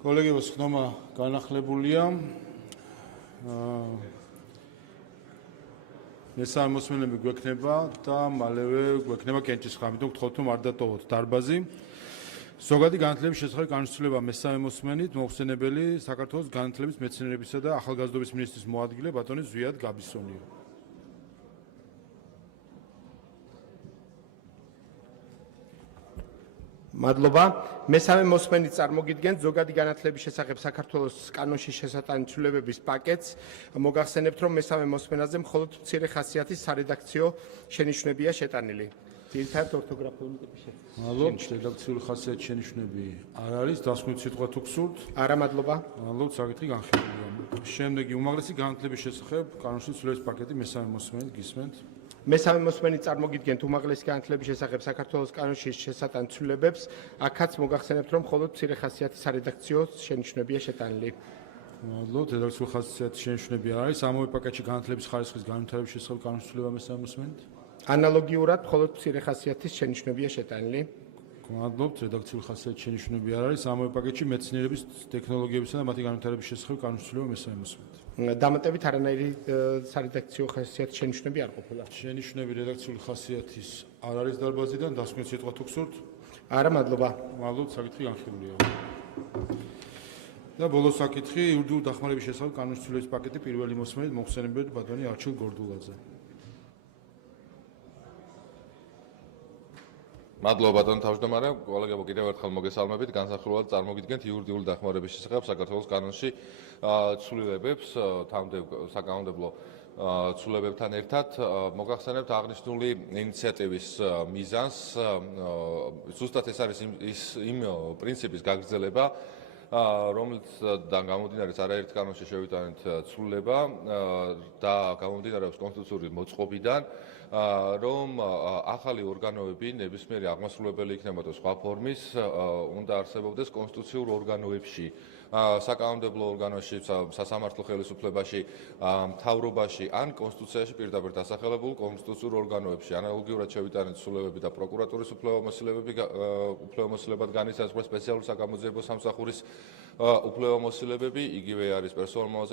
კოლეგებს ხდომა განახლებულია. მესამე მოსმენები გვექნება და მალევე გვექნება კენჭისყრა, ამიტომ გთხოვთ რომ არ დატოვოთ დარბაზი. ზოგადი განათლების შესახებ განსაცვლელობა მესამე მოსმენით მოხსენებელი საქართველოს განათლების მეცნიერებისა და ახალგაზრდობის მინისტრის მოადგილე ბატონი ზვიად გაბისონია. მადლობა. მესამე მოსმენით წარმოგიდგენთ ზოგადი განათლების შესახებ საქართველოს კანონში შესატანი ცვლილებების პაკეტს. მოგახსენებთ, რომ მესამე მოსმენაზე მხოლოდ მცირე ხასიათის სარედაქციო შენიშვნებია შეტანილი. ძირითადად ორთოგრაფიული ტიპის შეცდომა. მადლობთ, რედაქციული ხასიათის შენიშვნები არ არის, დასკვნით სიტყვა თუ გსურთ. არა, მადლობა. მადლობთ, საკითხი განხილულია. შემდეგი უმაღლესი განათლების შესახებ კანონში ცვლილების პაკეტი მესამე მოსმენით გისმენთ. მესამე მოსმენით წარმოგიდგენთ უმაღლესი განათლების შესახებ საქართველოს კანონში შესატან ცვლილებებს. აქაც მოგახსენებთ, რომ მხოლოდ მცირე ხასიათის სარედაქციო შენიშვნებია შეტანილი. მადლობთ, რედაქციული ხასიათის შენიშვნები არ არის. ამავე პაკეტში განათლების ხარისხის განვითარების შესახებ კანონში ცვლილება მესამე მოსმენით. ანალოგიურად მხოლოდ მცირე ხასიათის შენიშვნებია შეტანილი. მადლობთ, რედაქციული ხასიათის შენიშვნები არ არის. ამავე პაკეტში მეცნიერების, ტექნოლოგიებისა და მათი განვითარების შესახებ კანონში ცვლილება მესამე მოსმენით. დამატებით არანაირი სარედაქციო ხასიათის შენიშვნები არ ყოფილა. შენიშვნები რედაქციული ხასიათის არ არის დარბაზიდან, დასკვნით სიტყვა თუ გსურთ. არა, მადლობა. მადლობთ, საკითხი განხილულია. და ბოლოს საკითხი იურიდიული დახმარების შესახებ კანონში ცვლილების პაკეტი პირველი მოსმენით მოხსენებელი ბატონი არჩილ გორდულაძე. მადლობა ბატონო თავმჯდომარე, კოლეგებო კიდევ ერთხელ მოგესალმებით, განსახილველად წარმოგიდგენთ იურიდიული დახმარების შესახებ საქართველოს კანონში ცვლილებებს თავმდევ საკანონმდებლო ცვლილებებთან ერთად მოგახსენებთ აღნიშნული ინიციატივის მიზანს. ზუსტად ეს არის იმ პრინციპის გაგრძელება, რომელთაგან გამომდინარე არაერთ კანონში შევიტანეთ ცვლილება და გამომდინარეობს კონსტიტუციური მოწყობიდან, რომ ახალი ორგანოები ნებისმიერი აღმასრულებელი იქნება და სხვა ფორმის უნდა არსებობდეს კონსტიტუციურ ორგანოებში, საკანონმდებლო ორგანოში, სასამართლო ხელისუფლებაში, მთავრობაში ან კონსტიტუციაში პირდაპირ დასახელებულ კონსტიტუციურ ორგანოებში. ანალოგიურად შევიტანეთ ცვლილებები და პროკურატურის უფლებამოსილებად განისაზღვრა სპეციალური საგამოძიებო სამსახურის უფლებამოსილებები, იგივე არის პერსონალურ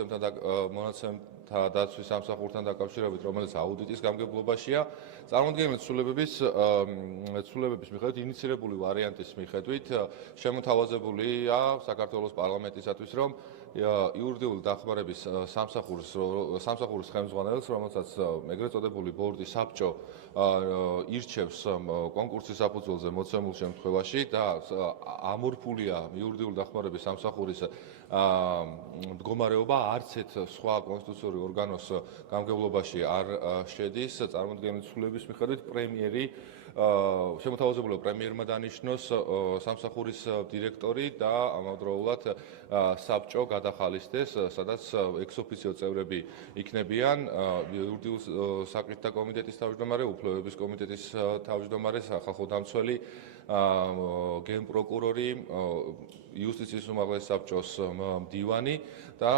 მონაცემთა დაცვის სამსახურთან დაკავშირებით, რომელიც აუდიტის გამგებლობაშია. წარმოდგენილი ცვლილებების მიხედვით, ინიცირებული ვარიანტის მიხედვით შემოთავაზებულია საქართველოს პარლამენტისათვის, რომ იურიდიული დახმარების სამსახურის ხელმძღვანელს, რომელსაც ეგრეთ წოდებული ბორდი საბჭო ირჩევს კონკურსის საფუძველზე მოცემულ შემთხვევაში და ამორფულია იურიდიული დახმარების სამსახურის მდგომარეობა არც ერთ სხვა კონსტიტუციური ორგანოს გამგებლობაში არ შედის. წარმოდგენილი ცვლილების მიხედვით პრემიერი შემოთავაზებულია პრემიერმა დანიშნოს სამსახურის დირექტორი და ამავდროულად საბჭო გადახალისდეს, სადაც ექს-ოფიციო წევრები იქნებიან იურიდიულ საკითხთა კომიტეტის თავმჯდომარე, უფლებების კომიტეტის თავმჯდომარე, სახალხო დამცველი, გენპროკურორი, იუსტიციის უმაღლესი საბჭოს მდივანი და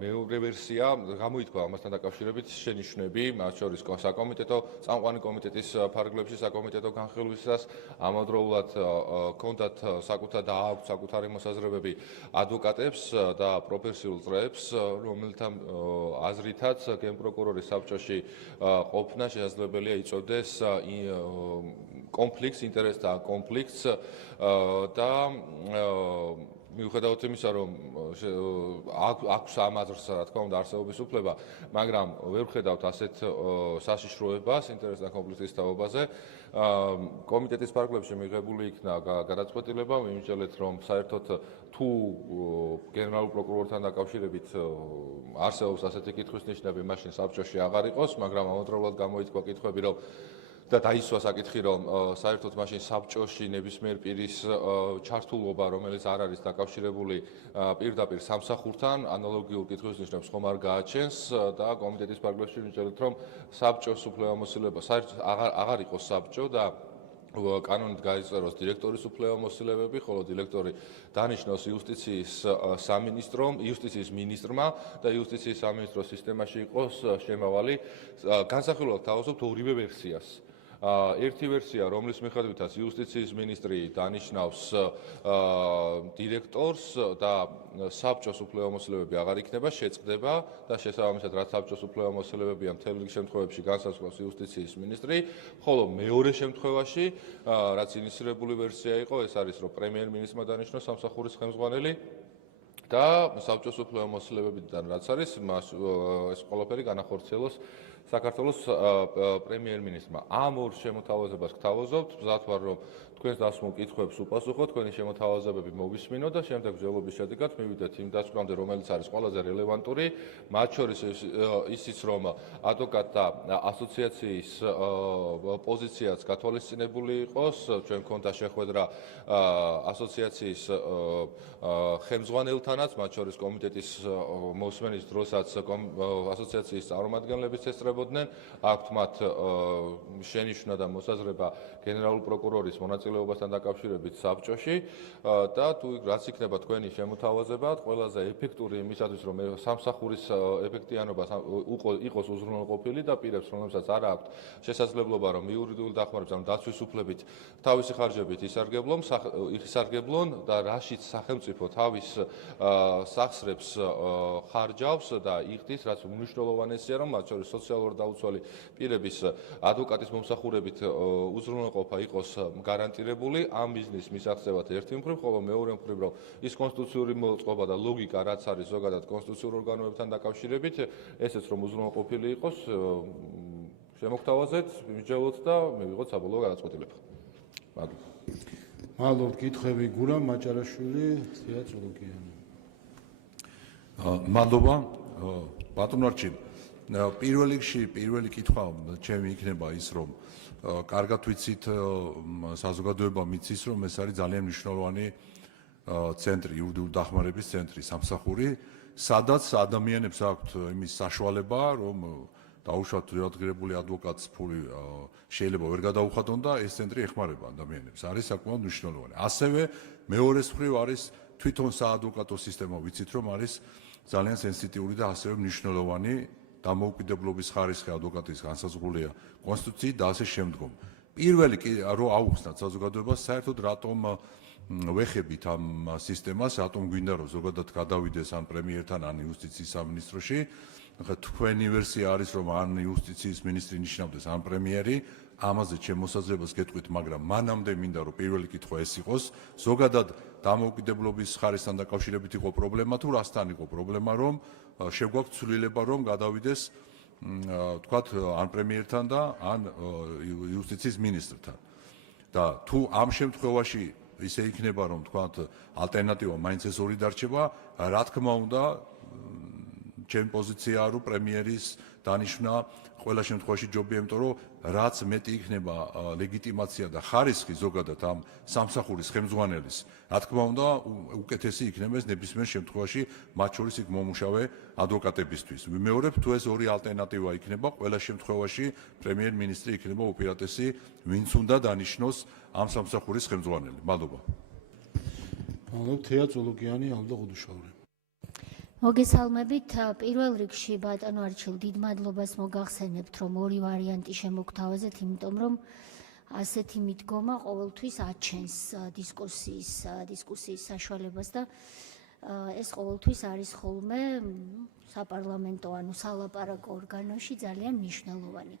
მეორე ვერსია გამოითქვა ამასთან დაკავშირებით შენიშვნები, მათ შორის საკომიტეტო წამყვანი კომიტეტის ფარგლებში საკომიტეტო განხილვისას, ამავდროულად ჰქონდათ საკუთარ და აქვს საკუთარი მოსაზრებები ადვოკატებს და პროფესიულ წრეებს, რომელთა აზრითაც გენპროკურორის საბჭოში ყოფნა შესაძლებელია იწვევდეს კონფლიქტს, ინტერესთა კონფლიქტს და მიუხედავად იმისა, რომ აქვს ამ აზრს, რა თქმა უნდა, არსებობის უფლება, მაგრამ ვერ ვხედავთ ასეთ საშიშროებას ინტერესთა კონფლიქტის თაობაზე. კომიტეტის ფარგლებში მიღებული იქნა გადაწყვეტილება, ვიმსჯელეთ, რომ საერთოდ თუ გენერალურ პროკურორთან დაკავშირებით არსებობს ასეთი კითხვის ნიშნები, მაშინ საბჭოში აღარ იყოს, მაგრამ ამავდროულად გამოითქვა კითხვები, რომ და დაისვა საკითხი, რომ საერთოდ მაშინ საბჭოში ნებისმიერ პირის ჩართულობა, რომელიც არ არის დაკავშირებული პირდაპირ სამსახურთან, ანალოგიურ კითხვის ნიშნებს ხომ არ გააჩენს და კომიტეტის ფარგლებში ვიმსჯელეთ, რომ საბჭოს უფლებამოსილება საერთოდ აღარ იყოს საბჭო და კანონით გაიწეროს დირექტორის უფლებამოსილებები, ხოლო დირექტორი დანიშნოს იუსტიციის მინისტრმა და იუსტიციის სამინისტრო სისტემაში იყოს შემავალი. განსახილველად თავაზობთ ორივე ვერსიას. ერთი ვერსია, რომლის მიხედვითაც იუსტიციის მინისტრი დანიშნავს დირექტორს და საბჭოს უფლებამოსილებები აღარ იქნება, შეწყდება და შესაბამისად რაც საბჭოს უფლებამოსილებებია მთელ რიგ შემთხვევებში განსაზღვრავს იუსტიციის მინისტრი, ხოლო მეორე შემთხვევაში, რაც ინიციირებული ვერსია იყო, ეს არის, რომ პრემიერ-მინისტრმა დანიშნოს სამსახურის ხელმძღვანელი და საბჭოს უფლებამოსილებებიდან რაც არის, ეს ყველაფერი განახორციელოს საქართველოს პრემიერ-მინისტრმა. ამ ორ შემოთავაზებას გთავაზობთ, მზად ვარ, რომ თქვენს დასმულ კითხვებს უპასუხოთ, თქვენი შემოთავაზებები მოვისმინოთ და შემდეგ ბრძოლების შედეგად მივიდეთ იმ დასკვნამდე, რომელიც არის ყველაზე რელევანტური, მათ შორის ისიც, რომ ადვოკატთა ასოციაციის პოზიციაც გათვალისწინებული იყოს, ჩვენ გქონდა შეხვედრა ასოციაციის ხელმძღვანელთანაც, მათ შორის კომიტეტის მოსმენის დროსაც ასოციაციის წარმომადგენლებიც ესწრებოდნენ, აქვთ მათ შენიშვნა და მოსაზრება გენერალურ პროკურორის მონაწილეობასთან დაკავშირებით საბჭოში და თუ რაც იქნება თქვენი შემოთავაზება, ყველაზე ეფექტური იმისათვის, რომ სამსახურის ეფექტიანობა იყოს უზრუნველყოფილი და პირებს, რომლებსაც არ აქვთ შესაძლებლობა, რომ იურიდიული დახმარებით, ანუ დაცვის უფლებით თავისი ხარჯებით ისარგებლონ და რაშიც სახელმწიფო თავის სახსრებს ხარჯავს და იხდის, რაც უმნიშვნელოვანესია, რომ მათ შორის სოციალურად დაუცველი პირების ადვოკატის მომსახურებით უზრუნველყოფა იყოს გარანტირებული ამ ბიზნეს მისაღწევად ერთი მხრივ, ხოლო მეორე მხრივ, რომ ის კონსტიტუციური მოწყობა და ლოგიკა, რაც არის ზოგადად კონსტიტუციურ ორგანოებთან დაკავშირებით, ესეც რომ უზრუნველყოფილი იყოს, შემოგთავაზეთ, მისჯელოთ და მივიღოთ საბოლოო გადაწყვეტილება. მადლობთ, კითხვები გურამ მაჭარაშვილი, თეა წულუკიანი. მადლობა, ბატონო არჩილ. პირველი კითხვა ჩემი იქნება ის, რომ კარგად ვიცით საზოგადოება მიცის, რომ ეს არის ძალიან მნიშვნელოვანი ცენტრი, იურიდიული დახმარების ცენტრი, სამსახური, სადაც ადამიანებს აქვთ იმის საშუალება, რომ დაუშვათ რადღირებული ადვოკატს ფული შეიძლება ვერ გადაუხადონ და ეს ცენტრი ეხმარება ადამიანებს. არის საკმაოდ მნიშვნელოვანი. ასევე მეორეს მხრივ არის თვითონ საადვოკატო სისტემა, ვიცით რომ არის ძალიან სენსიტიური და ასევე მნიშვნელოვანი დამოუკიდებლობის ხარისხი ადვოკატის განსაზღვრულია კონსტიტუციით და ასე შემდგომ. პირველი რომ აუხსნათ საზოგადოებას, საერთოდ რატომ ვეხებით ამ სისტემას, რატომ გვინდა რომ ზოგადად გადავიდეს ან პრემიერთან, ან იუსტიციის სამინისტროში. თქვენი ვერსია არის, რომ ან იუსტიციის მინისტრი ნიშნავდეს, ან პრემიერი. ამაზე შემოსაზრებას გეტყვით, მაგრამ მანამდე მინდა რომ პირველი კითხვა ეს იყოს, ზოგადად დამოუკიდებლობის ხარისხთან დაკავშირებით იყო პრობლემა თუ რასთან იყო პრობლემა, რომ შეგვაქვს ცვლილება რომ გადავიდეს თქვათ ან პრემიერთან და ან იუსტიციის მინისტრთან. და თუ ამ შემთხვევაში ისე იქნება რომ თქვათ ალტერნატივა მაინც ეს ორი დარჩება, რა თქმა უნდა ჩემი პოზიციაა რომ პრემიერის დანიშვნა ყველა შემთხვევაში ჯობია, იმიტომ რომ რაც მეტი იქნება ლეგიტიმაცია და ხარისხი ზოგადად ამ სამსახურის ხელმძღვანელის, რა თქმა უნდა უკეთესი იქნება ეს ნებისმიერ შემთხვევაში, მათ შორის იქ მომუშავე ადვოკატებისთვის. ვიმეორებ, თუ ეს ორი ალტერნატივა იქნება, ყველა შემთხვევაში პრემიერ-მინისტრი იქნება უპირატესი, ვინც უნდა დანიშნოს ამ სამსახურის ხელმძღვანელი. მადლობა. მადლობთ, თეა წულუკიანი, ალდა ყუდუშაური. მოგესალმებით, პირველ რიგში ბატონო არჩილ, დიდ მადლობას მოგახსენებთ, რომ ორი ვარიანტი შემოგთავაზეთ, იმიტომ რომ ასეთი მიდგომა ყოველთვის აჩენს დისკუსიის საშუალებას და ეს ყოველთვის არის ხოლმე საპარლამენტო, ანუ სალაპარაკო ორგანოში ძალიან მნიშვნელოვანი.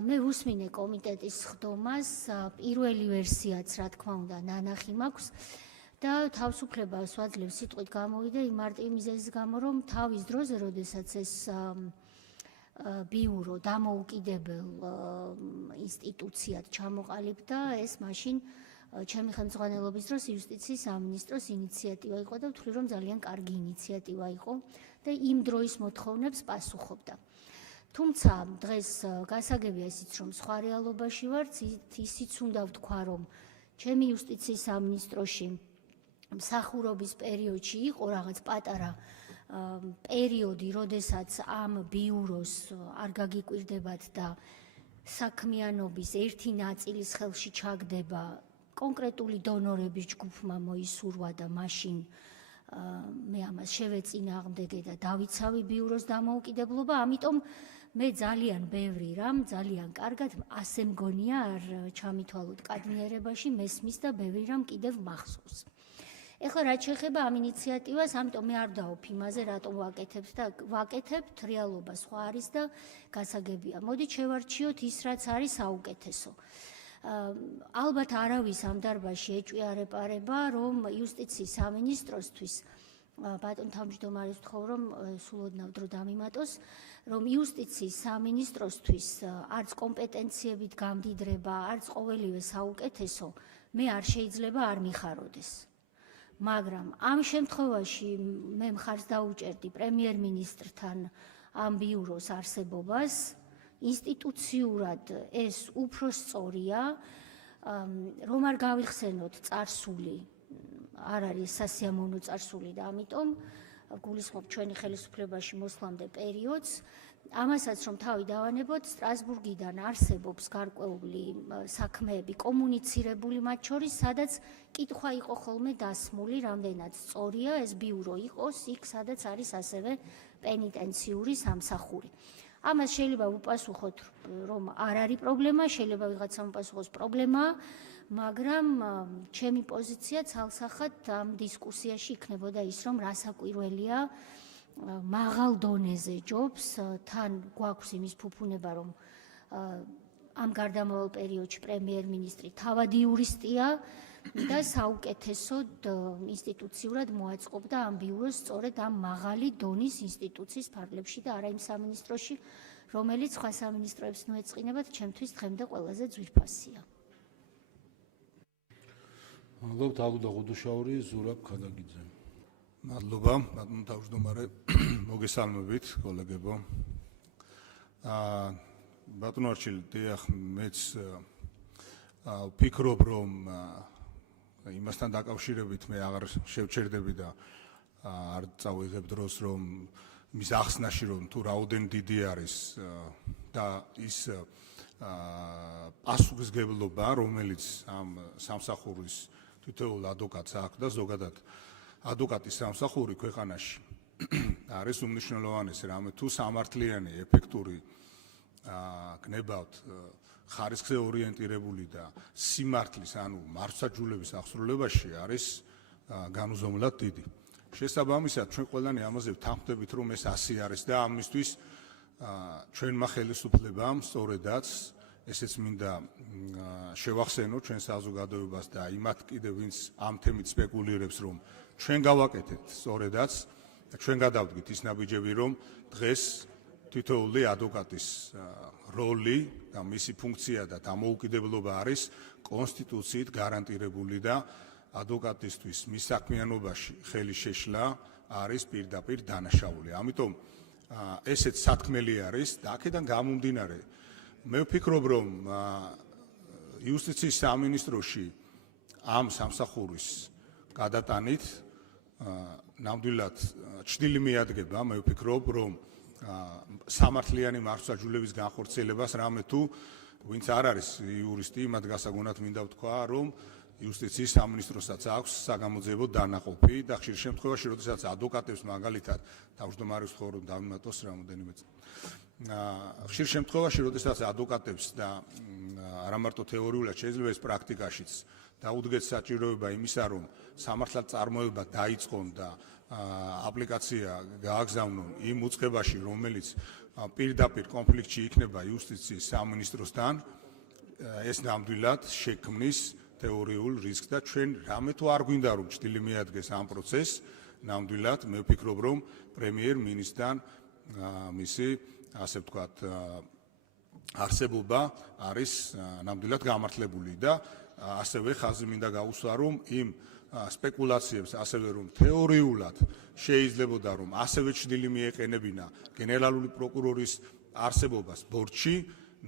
მე ვუსმინე კომიტეტის ხდომას, პირველი ვერსიაც, რა თქმა უნდა, ნანახი მაქვს. და თავისუფლებას ვაძლევს სიტყვით გამოვიდა იმ მარტივი მიზეზის გამო, რომ თავის დროზე, როდესაც ეს ბიურო დამოუკიდებელ ინსტიტუციად ჩამოყალიბდა, ეს მაშინ ჩემი ხელმძღვანელობის დროს იუსტიციის სამინისტროს ინიციატივა იყო და ვთვლი, რომ ძალიან კარგი ინიციატივა იყო და იმ დროის მოთხოვნებს პასუხობდა. თუმცა დღეს გასაგებია ისიც, რომ სხვა რეალობაში ვარ, ისიც უნდა ვთქვა, რომ ჩემი იუსტიციის სამინისტროში მსახურობის პერიოდში იყო რაღაც პატარა პერიოდი, როდესაც ამ ბიუროს არ გაგიკვირდებათ და საქმიანობის ერთი ნაწილის ხელში ჩაგდება კონკრეტული დონორების ჯგუფმა მოისურვა და მაშინ მე ამას შევეწინააღმდეგე და დავიცავი ბიუროს დამოუკიდებლობა, ამიტომ მე ძალიან ბევრი რამ ძალიან კარგად ასე მგონია არ ჩამითვალოთ კადნიერებაში მესმის და ბევრი რამ კიდევ მახსოვს. ეხლა რაც შეეხება ამ ინიციატივას, ამიტომ მე არ დავობ იმაზე, რატომ ვაკეთებთ, რეალობა სხვა არის და გასაგებია. მოდით შევარჩიოთ ის, რაც არის საუკეთესო. ალბათ არავის ამ დარბაზში ეჭვია არ ეპარება, რომ იუსტიციის სამინისტროსთვის ბატონ თავმჯდომარეს ვთხოვ, რომ სულ ოდნავ დრო დამიმატოს, რომ იუსტიციის სამინისტროსთვის არც კომპეტენციებით გამდიდრება, არც ყოველივე საუკეთესო, მე არ შეიძლება არ მიხაროდეს. მაგრამ ამ შემთხვევაში მე მხარს დაუჭერდი პრემიერ-მინისტრთან ამ ბიუროს არსებობას, ინსტიტუციურად ეს უფრო სწორია, რომ არ გავიხსენოთ წარსული, არ არის სასიამოვნო წარსული და ამიტომ გულისხმობ ჩვენი ხელისუფლებაში მოსვლამდე პერიოდს, ამასაც რომ თავი დავანებოთ, სტრასბურგიდან არსებობს გარკვეული საქმეები, კომუნიცირებული მათ შორის, სადაც კითხვა იყო ხოლმე დასმული, რამდენად სწორია ეს ბიურო იყოს იქ, სადაც არის ასევე პენიტენციური სამსახური. ამას შეიძლება უპასუხოთ, რომ არ არის პრობლემა, შეიძლება ვიღაცამ უპასუხოს პრობლემაა, მაგრამ ჩემი პოზიცია ცალსახად ამ დისკუსიაში იქნებოდა ის, რომ რასაკვირველია მაღალ დონეზე ჯობს, თან გვაქვს იმის ფუფუნება, რომ ამ გარდამავალ პერიოდში პრემიერ-მინისტრი თავადი იურისტია და საუკეთესოდ ინსტიტუციურად მოაწყობდა ამ ბიუროს სწორედ ამ მაღალი დონის ინსტიტუციის ფარგლებში და არა იმ სამინისტროში, რომელიც სხვა სამინისტროებს მოეწყინებათ, ჩემთვის დღემდე ყველაზე ძვირფასია. მადლობთ ალუდა ღუდუშაური, ზურაბ ქადაგიძე. მადლობა, ბატონო თავმჯდომარე, მოგესალმებით, კოლეგებო. ბატონო არჩილ, დიახ, მეც ვფიქრობ, რომ იმასთან დაკავშირებით მე აღარ შევჩერდები და არ წავიღებ დროს, რომ მის ახსნაში, რომ თუ რაოდენ დიდი არის და ის პასუხისგებლობა, რომელიც ამ სამსახურის თითოეულ ადვოკატს აქვს და ზოგადად ადვოკატის სამსახური ქვეყანაში არის უმნიშვნელოვანესი, რამე თუ სამართლიანი, ეფექტური გნებავთ ხარისხზე ორიენტირებული და სიმართლის, ანუ მართლმსაჯულების აღსრულებაში არის განუზომლად დიდი. შესაბამისად, ჩვენ ყველანი ამაზე ვთანხმდებით, რომ ეს ასე არის და ამისთვის ჩვენმა ხელისუფლებამ სწორედაც ესეც მინდა შევახსენოთ ჩვენ საზოგადოებას და იმათ კიდევ ვინც ამ თემით სპეკულირებს, რომ ჩვენ გავაკეთეთ სწორედაც ჩვენ გადავდგით ის ნაბიჯები, რომ დღეს თითოეული ადვოკატის როლი და მისი ფუნქცია და დამოუკიდებლობა არის კონსტიტუციით გარანტირებული და ადვოკატისთვის მის საქმიანობაში ხელის შეშლა არის პირდაპირ დანაშაული. ამიტომ ესეც სათქმელი არის და აქედან გამომდინარე მე ვფიქრობ, რომ იუსტიციის სამინისტროში ამ სამსახურის გადატანით ნამდვილად ჭრილი მიადგება, მე ვფიქრობ, რომ სამართლიანი მართლმსაჯულების განხორციელებას რამე თუ ვინც არ არის იურისტი, მათ გასაგონად მინდა ვთქვა, რომ იუსტიციის სამინისტროსაც აქვს საგამოძიებო დანაყოფი და ხშირ შემთხვევაში, როდესაც ადვოკატებს მაგალითად თავმჯდომარეს ვთხოვ, რომ დავიმატოს რამოდენიმე ხშირ შემთხვევაში, როდესაც ადვოკატებს და არა მარტო თეორიულად შეიძლება ეს პრაქტიკაშიც დაუდგეთ საჭიროება იმისა, რომ სამართლად წარმოება დაიწყონ და აპლიკაცია გააგზავნონ იმ უწყებაში, რომელიც პირდაპირ კონფლიქტში იქნება იუსტიციის სამინისტროსთან, ეს ნამდვილად შექმნის თეორიულ რისკს და ჩვენ რამე თუ არ გვინდა რომ ჭრილი მიადგეს ამ პროცესს, ნამდვილად მე ვფიქრობ, რომ პრემიერ-მინისტრთან მისი ასე ვთქვათ არსებობა არის ნამდვილად გამართლებული და ასევე ხაზი მინდა გაუსვა, რომ იმ სპეკულაციებს ასევე რომ თეორიულად შეიძლებოდა რომ ასევე ჭრილი მიეყენებინა გენერალური პროკურორის არსებობას ბორჩი,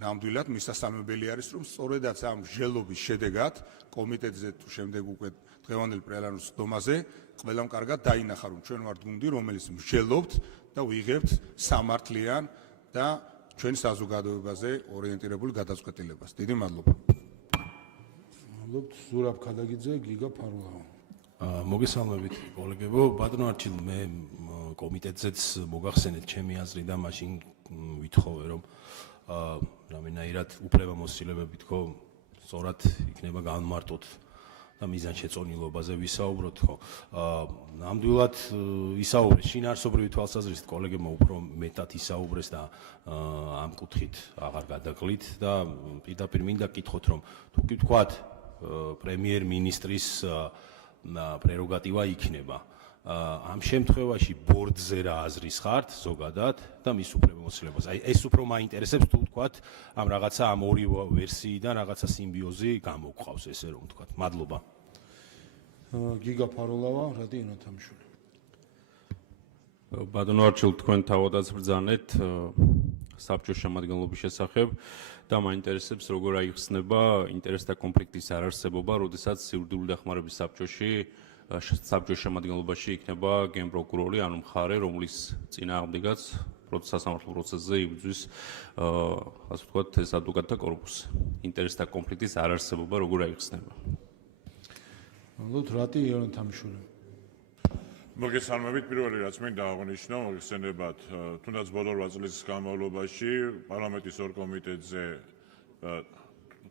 ნამდვილად მისასალმებელი არის, რომ სწორედაც ამ მსჯელობის შედეგად კომიტეტზე თუ შემდეგ უკვე დღევანდელ პლენარულ დომაზე ყველამ კარგად დაინახა, რომ ჩვენ ვართ გუნდი, რომელიც მსჯელობთ და ვიღებთ სამართლიან და ჩვენ საზოგადოებაზე ორიენტირებულ გადაწყვეტილებას. დიდი მადლობა. მადლობთ ზურაბ ქადაგიძე, გიგა ფარლავა. მოგესალმებით კოლეგებო, ბატონო არჩილ, მე კომიტეტზეც მოგახსენეთ ჩემი აზრი და მაშინ ვითხოვე რომ რამენაირად უფლებამოსილებები თქო სწორად იქნება განმარტოთ და მიზანშეწონილობაზე ვისაუბროთ ხო. ნამდვილად ისაუბრეს შინაარსობრივი თვალსაზრისით კოლეგებმა უფრო მეტად ისაუბრეს და ამ კუთხით აღარ გადაკლით და პირდაპირ მინდა გკითხოთ რომ თუ კი ვთქვათ პრემიერ-მინისტრის პრეროგატივა იქნება ამ შემთხვევაში ბორდზე რა აზრის ხართ ზოგადად და მის უფლებამოსილებას. აი ეს უფრო მაინტერესებს თუ ვთქვათ ამ რაღაცა ამ ორი ვერსიიდან რაღაცა სიმბიოზი გამოგყავს ესე რომ ვთქვათ. მადლობა. გიგა ფარულავა, რადი ინათამიშვილი. ბატონო არჩილ თქვენ თავადაც ბრძანეთ საბჭოს შემადგენლობის შესახებ და მაინტერესებს როგორ აიხსნება ინტერესთა კონფლიქტის არარსებობა, როდესაც სივრდული დახმარების საბჭოს შემადგენლობაში იქნება გენპროკურორი, ანუ მხარე, რომლის წინააღმდეგაც სასამართლო პროცესზე იბრძვის ასე ვთქვათ ეს ადვოკატთა კორპუსი. ინტერესთა კონფლიქტის არარსებობა როგორ აიხსნება? მადლობთ, რატი იონათამიშვილი. მოგესალმებით, პირველი რაც მინდა აღნიშნო, მოგხსენებათ, თუნდაც ბოლო 8 წლის განმავლობაში პარლამენტის ორ კომიტეტზე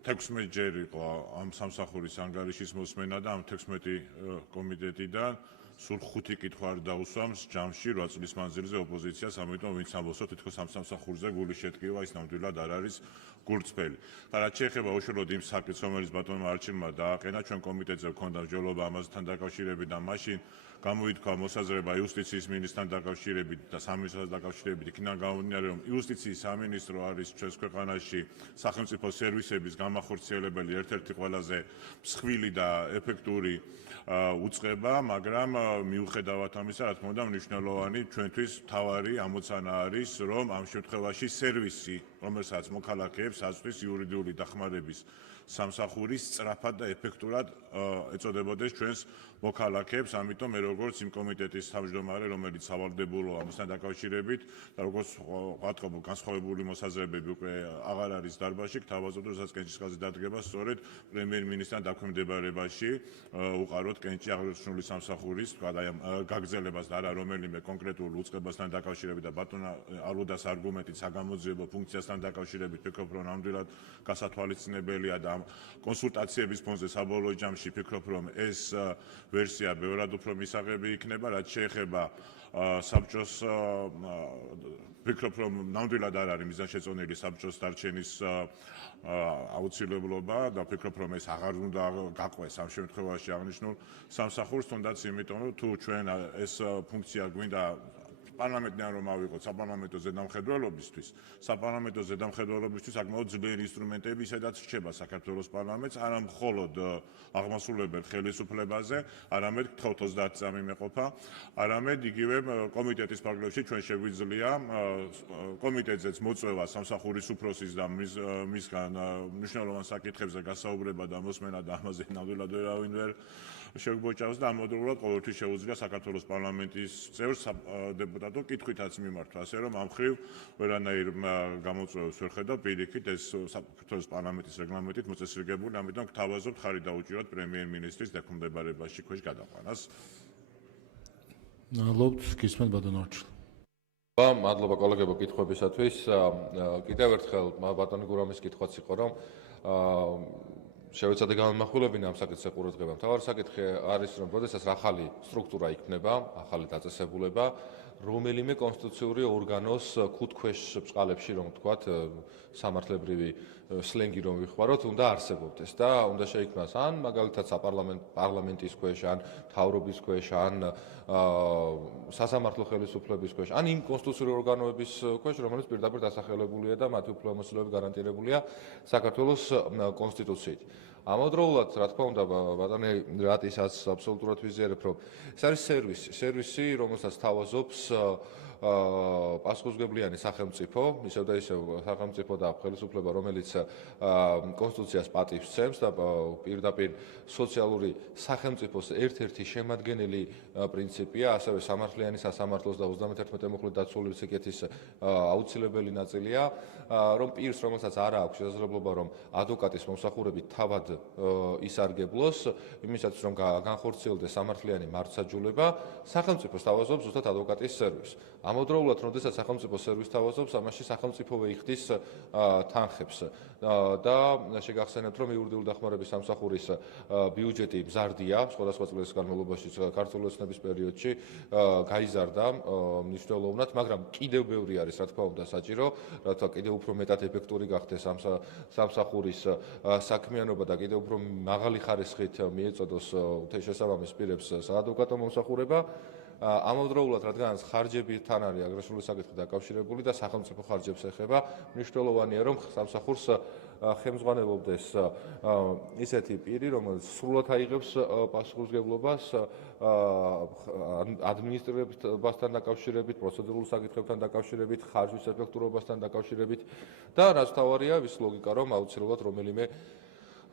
16 ჯერ იყო ამ სამსახურის ანგარიშის მოსმენა და ამ 16 კომიტეტიდან სულ 5 კითხვა არ დაუსვამს ჯამში 8 წლის მანძილზე ოპოზიციას, ამიტომ ვინც ამბობს, თითქოს ამ სამსახურზე გული შეტკივა, ის ნამდვილად არ არის გულწრფელი. რაც შეეხება უშუალოდ იმ საკითხს, რომელიც ბატონმა არჩილმა დააყენა, ჩვენ კომიტეტზე გვქონდა მსჯელობა ამასთან დაკავშირებით და მაშინ გამოითქვა მოსაზრება იუსტიციის მინისტრთან დაკავშირებით და სამინისტროსთან დაკავშირებით. იქიდან გამომდინარე, რომ იუსტიციის სამინისტრო არის ჩვენს ქვეყანაში სახელმწიფო სერვისების გამახორციელებელი ერთ-ერთი ყველაზე მსხვილი და ეფექტური უწყება, მაგრამ მიუხედავად ამისა, რა თქმა უნდა, მნიშვნელოვანი ჩვენთვის მთავარი ამოცანა არის, რომ ამ შემთხვევაში სერვისი, რომელსაც მოქალაქეებს აწვდის იურიდიული დახმარების სამსახურის სწრაფად და ეფექტურად ეწოდებოდეს ჩვენს მოქალაქეებს, ამიტომ მე როგორც იმ კომიტეტის თავმჯდომარე, რომელიც სავალდებულოა ამასთან დაკავშირებით და როგორც ვატყობ, განსხვავებული მოსაზრებები უკვე აღარ არის დარბაზში, გთავაზობთ, როდესაც კენჭისყრაზე დადგება სწორედ პრემიერ-მინისტრთან დაქვემდებარებაში უყაროთ კენჭი აღნიშნული სამსახურის, თქვათ აი ამ გაგრძელებას და არა რომელიმე კონკრეტულ უწყებასთან დაკავშირებით და ბატონა ალუდას არგუმენტით საგამოძიებო ფუნქციასთან დაკავშირებით ვფიქრობ, რომ ნამდვილად გასათვალისწინებელია და ამ კონსულტაციების ფონზე საბოლოო ჯამში ვფიქრობ, რომ ეს ვერსია ბევრად უფრო მისაღები იქნება, რაც შეეხება საბჭოს ვფიქრობ, რომ ნამდვილად არ არის მიზანშეწონილი საბჭოს დარჩენის აუცილებლობა და ვფიქრობ, რომ ეს აღარ უნდა გაყვეს ამ შემთხვევაში აღნიშნულ სამსახურს, თუნდაც იმიტომ, რომ თუ ჩვენ ეს ფუნქცია გვინდა პარლამენტიდან რომ ავიღოთ საპარლამენტო ზედამხედველობისთვის, საკმაოდ ძლიერი ინსტრუმენტები ისედაც რჩება საქართველოს პარლამენტს, არა მხოლოდ აღმასრულებელ ხელისუფლებაზე, არამედ გთხოვთ 30 წამი მეყოფა, არამედ იგივე კომიტეტის ფარგლებში ჩვენ შეგვიძლია კომიტეტზეც მოწვევა სამსახურის უფროსის და მისგან მნიშვნელოვან საკითხებზე გასაუბრება და მოსმენა და ამაზე ნამდვილად ვერავინ ვერ შეგვბოჭავს და ამავდროულად ყოველთვის შეუძლია საქართველოს პარლამენტის წევრს დეპუტატო კითხვითაც მიმართვა, ასე რომ ამ მხრივ ვერანაირ გამოწვევებს ვერ ხედავ, პირიქით ეს საქართველოს პარლამენტის რეგლამენტით მოწესრიგებული, ამიტომ გთავაზობთ ხარი დაუჭიროთ პრემიერ-მინისტრის დაქვემდებარებაში ქვეშ გადაყვანას. მადლობთ, გისმენთ ბატონ არჩილ. მადლობა კოლეგებო კითხვებისათვის. კიდევ ერთხელ ბატონი გურამის კითხვაც იყო, რომ შევეცადე გამომახვილებინა ამ საკითხზე ყურადღება. მთავარი საკითხი არის, რომ როდესაც ახალი სტრუქტურა იქნება, ახალი დაწესებულება, რომელიმე კონსტიტუციური ორგანოს ქუთქვეშ ბწყალებში, რომ ვთქვათ, სამართლებრივი სლენგი რომ ვიხმაროთ, უნდა არსებობდეს და უნდა შეიქმნას ან მაგალითად პარლამენტის ქვეშ, ან მთავრობის ქვეშ, ან სასამართლო ხელისუფლების ქვეშ, ან იმ კონსტიტუციური ორგანოების ქვეშ, რომელიც პირდაპირ დასახელებულია და მათი უფლებამოსილებლები გარანტირებულია საქართველოს კონსტიტუციით. ამავდროულად, რა თქმა უნდა, ბატონი რატისაც აბსოლუტურად ვიზიარებ, რომ ეს არის სერვისი, რომელსაც თავაზობს პასუხისმგებლიანი სახელმწიფო, ისევ და ისევ სახელმწიფო და ხელისუფლება, რომელიც კონსტიტუციას პატივს სცემს და პირდაპირ სოციალური სახელმწიფოს ერთ-ერთი შემადგენელი პრინციპია, ასევე სამართლიანი სასამართლოს და 31 მუხლით დაცული სიკეთის აუცილებელი ნაწილია, რომ პირს, რომელსაც არ აქვს შესაძლებლობა, რომ ადვოკატის მომსახურებით თავად ისარგებლოს, იმისათვის რომ განხორციელდეს სამართლიანი მართლმსაჯულება, სახელმწიფოს თავაზობს ზუსტად ადვოკატის სერვისს. ამავდროულად, როდესაც სახელმწიფო სერვისს თავაზობს, ამაში სახელმწიფო იხდის თანხებს და შეგახსენებთ, რომ იურიდიული დახმარების სამსახურის ბიუჯეტი მზარდია, სხვადასხვა წლების განმავლობაში ქართული ოცნების პერიოდში გაიზარდა მნიშვნელოვნად, მაგრამ კიდევ ბევრი არის, რა თქმა უნდა, საჭირო, რათა კიდევ უფრო მეტად ეფექტური გახდეს სამსახურის საქმიანობა და კიდევ უფრო მაღალი ხარისხით მიეწოდოს უთესშესაბამის პირებს საადვოკატო მომსახურება. ამავდროულად, რადგანაც ხარჯებთან არის აგრესიული საკითხი დაკავშირებული და სახელმწიფო ხარჯებს ეხება, მნიშვნელოვანია, რომ სამსახურს ხელმძღვანელობდეს ისეთი პირი, რომელიც სრულად აიღებს პასუხისმგებლობას ადმინისტრირებასთან დაკავშირებით, პროცედურულ საკითხებთან დაკავშირებით, ხარჯვის ეფექტურობასთან დაკავშირებით და რაც თავარია, ვის ლოგიკა, რომ აუცილებლად რომელიმე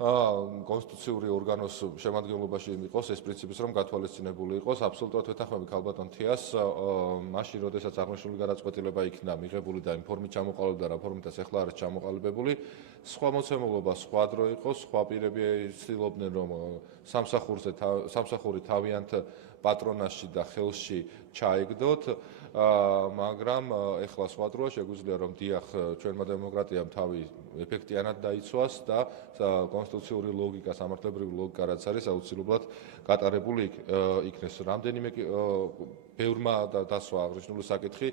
კონსტიტუციური ორგანოს შემადგენლობაში იყოს ეს პრინციპის, რომ გათვალისწინებული იყოს. აბსოლუტურად ვეთანხმები ქალბატონ თიას, მაშინ, როდესაც აღნიშნული გადაწყვეტილება იქნა მიღებული და იმ ფორმით ჩამოყალიბდა რა ფორმითაც ახლა არის ჩამოყალიბებული, სხვა მოცემულობა, სხვა დრო იყო, სხვა პირები ცდილობდნენ, რომ სამსახური თავიანთ პატრონაჟში და ხელში ჩაეგდოთ, მაგრამ ეხლა სხვა დროა შეგვიძლია რომ დიახ ჩვენმა დემოკრატიამ თავი ეფექტიანად დაიცვას და კონსტიტუციური ლოგიკა, სამართლებრივი ლოგიკა რაც არის აუცილებლად გატარებული იქნეს. რამდენიმე ბევრმა დასვა აღნიშნული საკითხი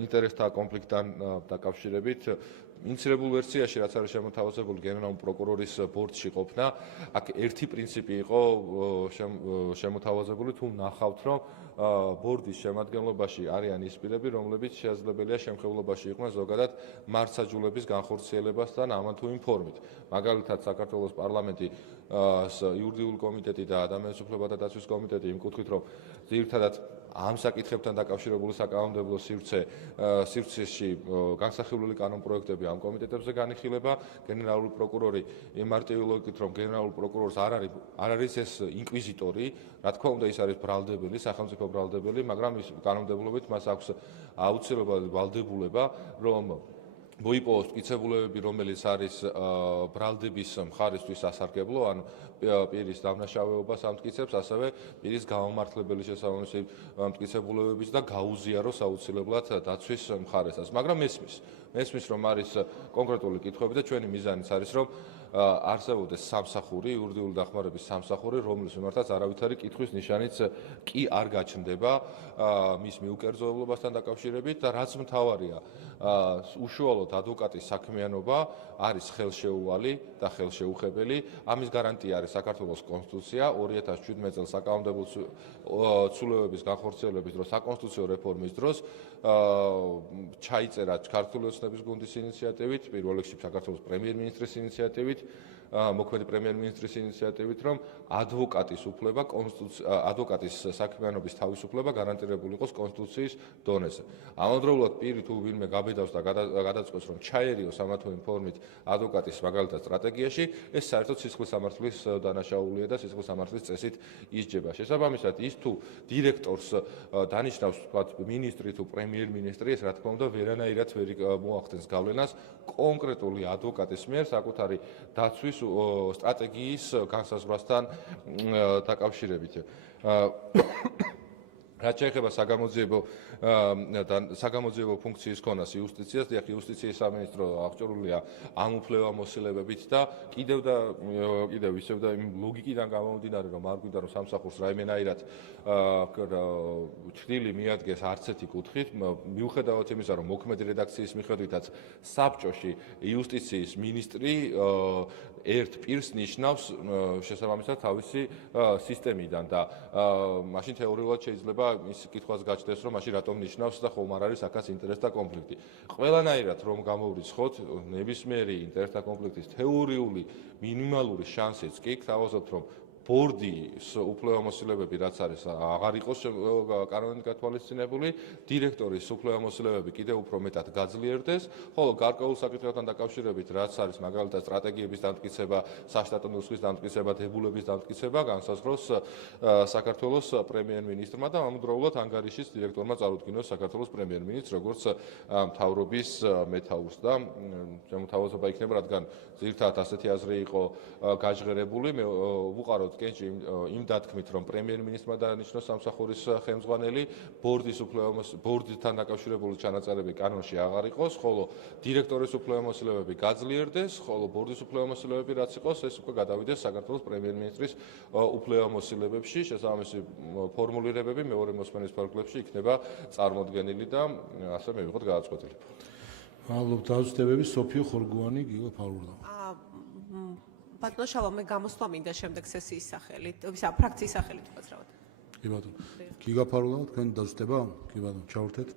ინტერესთა კონფლიქტთან დაკავშირებით. ინიცირებულ ვერსიაში, რაც არის შემოთავაზებული გენერალური პროკურორის ბორდში ყოფნა, აქ ერთი პრინციპი იყო შემოთავაზებული, თუ ნახავთ, რომ ბორდის შემადგენლობაში არიან ის პირები, რომლებიც შესაძლებელია შემხებლობაში იყვნენ ზოგადად მართლმსაჯულების განხორციელებასთან ამა თუ იმ ფორმით. მაგალითად, საქართველოს პარლამენტი იურიდიული კომიტეტი და ადამიანის უფლებათა დაცვის კომიტეტი იმ კუთხით, რომ ძირითადად ამ საკითხებთან დაკავშირებული საკანონმდებლო სივრცეში განსახილველი კანონპროექტები ამ კომიტეტებზე განიხილება. გენერალური პროკურორი იმ მარტივი ლოგიკით, რომ გენერალურ პროკურორს არ არის ეს ინკვიზიტორი, რა თქმა უნდა, ის არის ბრალდებელი, სახელმწიფო ბრალდებელი, მაგრამ ის კანონმდებლობით მას აქვს აუცილებლად ვალდებულება, რომ მოიპოვოს მტკიცებულებები, რომელიც არის ბრალდების მხარისთვის ასარგებლო, ან პირის დამნაშავეობას ამტკიცებს, ასევე პირის გამომართლებელი შესაბამისი მტკიცებულებების და გაუზიაროს აუცილებლად დაცვის მხარესაც. მაგრამ მესმის, რომ არის კონკრეტული კითხვები და ჩვენი მიზანიც არის, რომ არსებობდეს სამსახური, იურიდიული დახმარების სამსახური, რომლის მიმართაც არავითარი კითხვის ნიშანიც კი არ გაჩნდება მის მიუკერძოებლობასთან დაკავშირებით და რაც მთავარია, უშუალოდ ადვოკატის საქმიანობა არის ხელშეუვალი და ხელშეუხებელი. ამის გარანტია არის საქართველოს კონსტიტუცია 2017 წელს საკანონმდებლო ცვლილებების განხორციელების დროს, საკონსტიტუციო რეფორმის დროს ჩაიწერა ქართული ოცნების გუნდის ინიციატივით, პირველ რიგში საქართველოს პრემიერ-მინისტრის ინიციატივით, მოქმედი პრემიერ-მინისტრის ინიციატივით, რომ ადვოკატის საქმიანობის თავისუფლება გარანტირებული იყოს კონსტიტუციის დონეზე. ამავდროულად პირი თუ ვინმე გაბედავს და გადაწყვეტს, რომ ჩაერიოს ამა თუ იმ ფორმით ადვოკატის მაგალითად სტრატეგიაში, ეს საერთოდ სისხლის სამართლის დანაშაულია და სისხლის სამართლის წესით ისჯება. შესაბამისად, ის თუ დირექტორს დანიშნავს, თქვათ, მინისტრი თუ პრემიერ-მინისტრი, ეს რა თქმა უნდა ვერანაირად ვერ მოახდენს გავლენას კონკრეტული ადვოკატის მიერ საკუთარი დაცვის სტრატეგიის განსაზღვრასთან დაკავშირებით. რაც შეეხება საგამოძიებო ფუნქციის ქონას იუსტიციას, დიახ, იუსტიციის სამინისტრო აღჭურვილია ამ უფლებამოსილებებით და კიდევ ისევ და იმ ლოგიკიდან გამომდინარე, რომ არ გვინდა რომ სამსახურს რაიმენაირად ჩრდილი მიადგეს არც ერთი კუთხით, მიუხედავად იმისა, რომ მოქმედი რედაქციის მიხედვითაც საბჭოში იუსტიციის მინისტრი ერთ პირს ნიშნავს შესაბამისად თავისი სისტემიდან და მაშინ თეორიულად შეიძლება ის კითხვაც გაჩნდეს, რომ მაშინ რატომ ნიშნავს და ხომ არ არის აქაც ინტერესთა კონფლიქტი. ყველანაირად რომ გამოვრიცხოთ, ნებისმიერი ინტერესთა კონფლიქტის თეორიული მინიმალური შანსიც კი გთავაზობთ, რომ ბორდის უფლებამოსილებები რაც არის აღარ იყოს კანონით გათვალისწინებული, დირექტორის უფლებამოსილებები კიდევ უფრო მეტად გაძლიერდეს, ხოლო გარკვეულ საკითხებთან დაკავშირებით რაც არის მაგალითად სტრატეგიების დამტკიცება, საშტატო ნუსხის დამტკიცება, დებულების დამტკიცება განსაზღვროს საქართველოს პრემიერ-მინისტრმა და ამავდროულად ანგარიშის დირექტორმა წარუდგინოს საქართველოს პრემიერ-მინისტრს როგორც მთავრობის მეთაურს და შემოთავაზება იქნება, რადგან ძირითადად ასეთი აზრი იყო გაჟღერებული, ვუყაროთ კენჭი იმ დათქმით, რომ პრემიერ-მინისტრმა დაანიშნოს სამსახურის ხელმძღვანელი, ბორდთან დაკავშირებული ჩანაწერები კანონში აღარ იყოს, ხოლო დირექტორის უფლებამოსილებები გაძლიერდეს, ხოლო ბორდის უფლებამოსილებები რაც იყოს, ეს უკვე გადავიდეს საქართველოს პრემიერ-მინისტრის უფლებამოსილებებში, შესაბამისი ფორმულირებები მეორე მოსმენის ფარგლებში იქნება წარმოდგენილი და ასე მივიღოთ გადაწყვეტილი. მადლობთ დაზუსტებები სოფიო ხორგუანი გიგო ფარულდა. ბატონო შალვა მე გამოსვლა მინდა შემდეგ სესიის სახელით, ფრაქციის სახელით ვაძრავად. კი ბატონო. გიგა ფარულდა თქვენ დაზუსტება? კი ბატონო, ჩავრთეთ.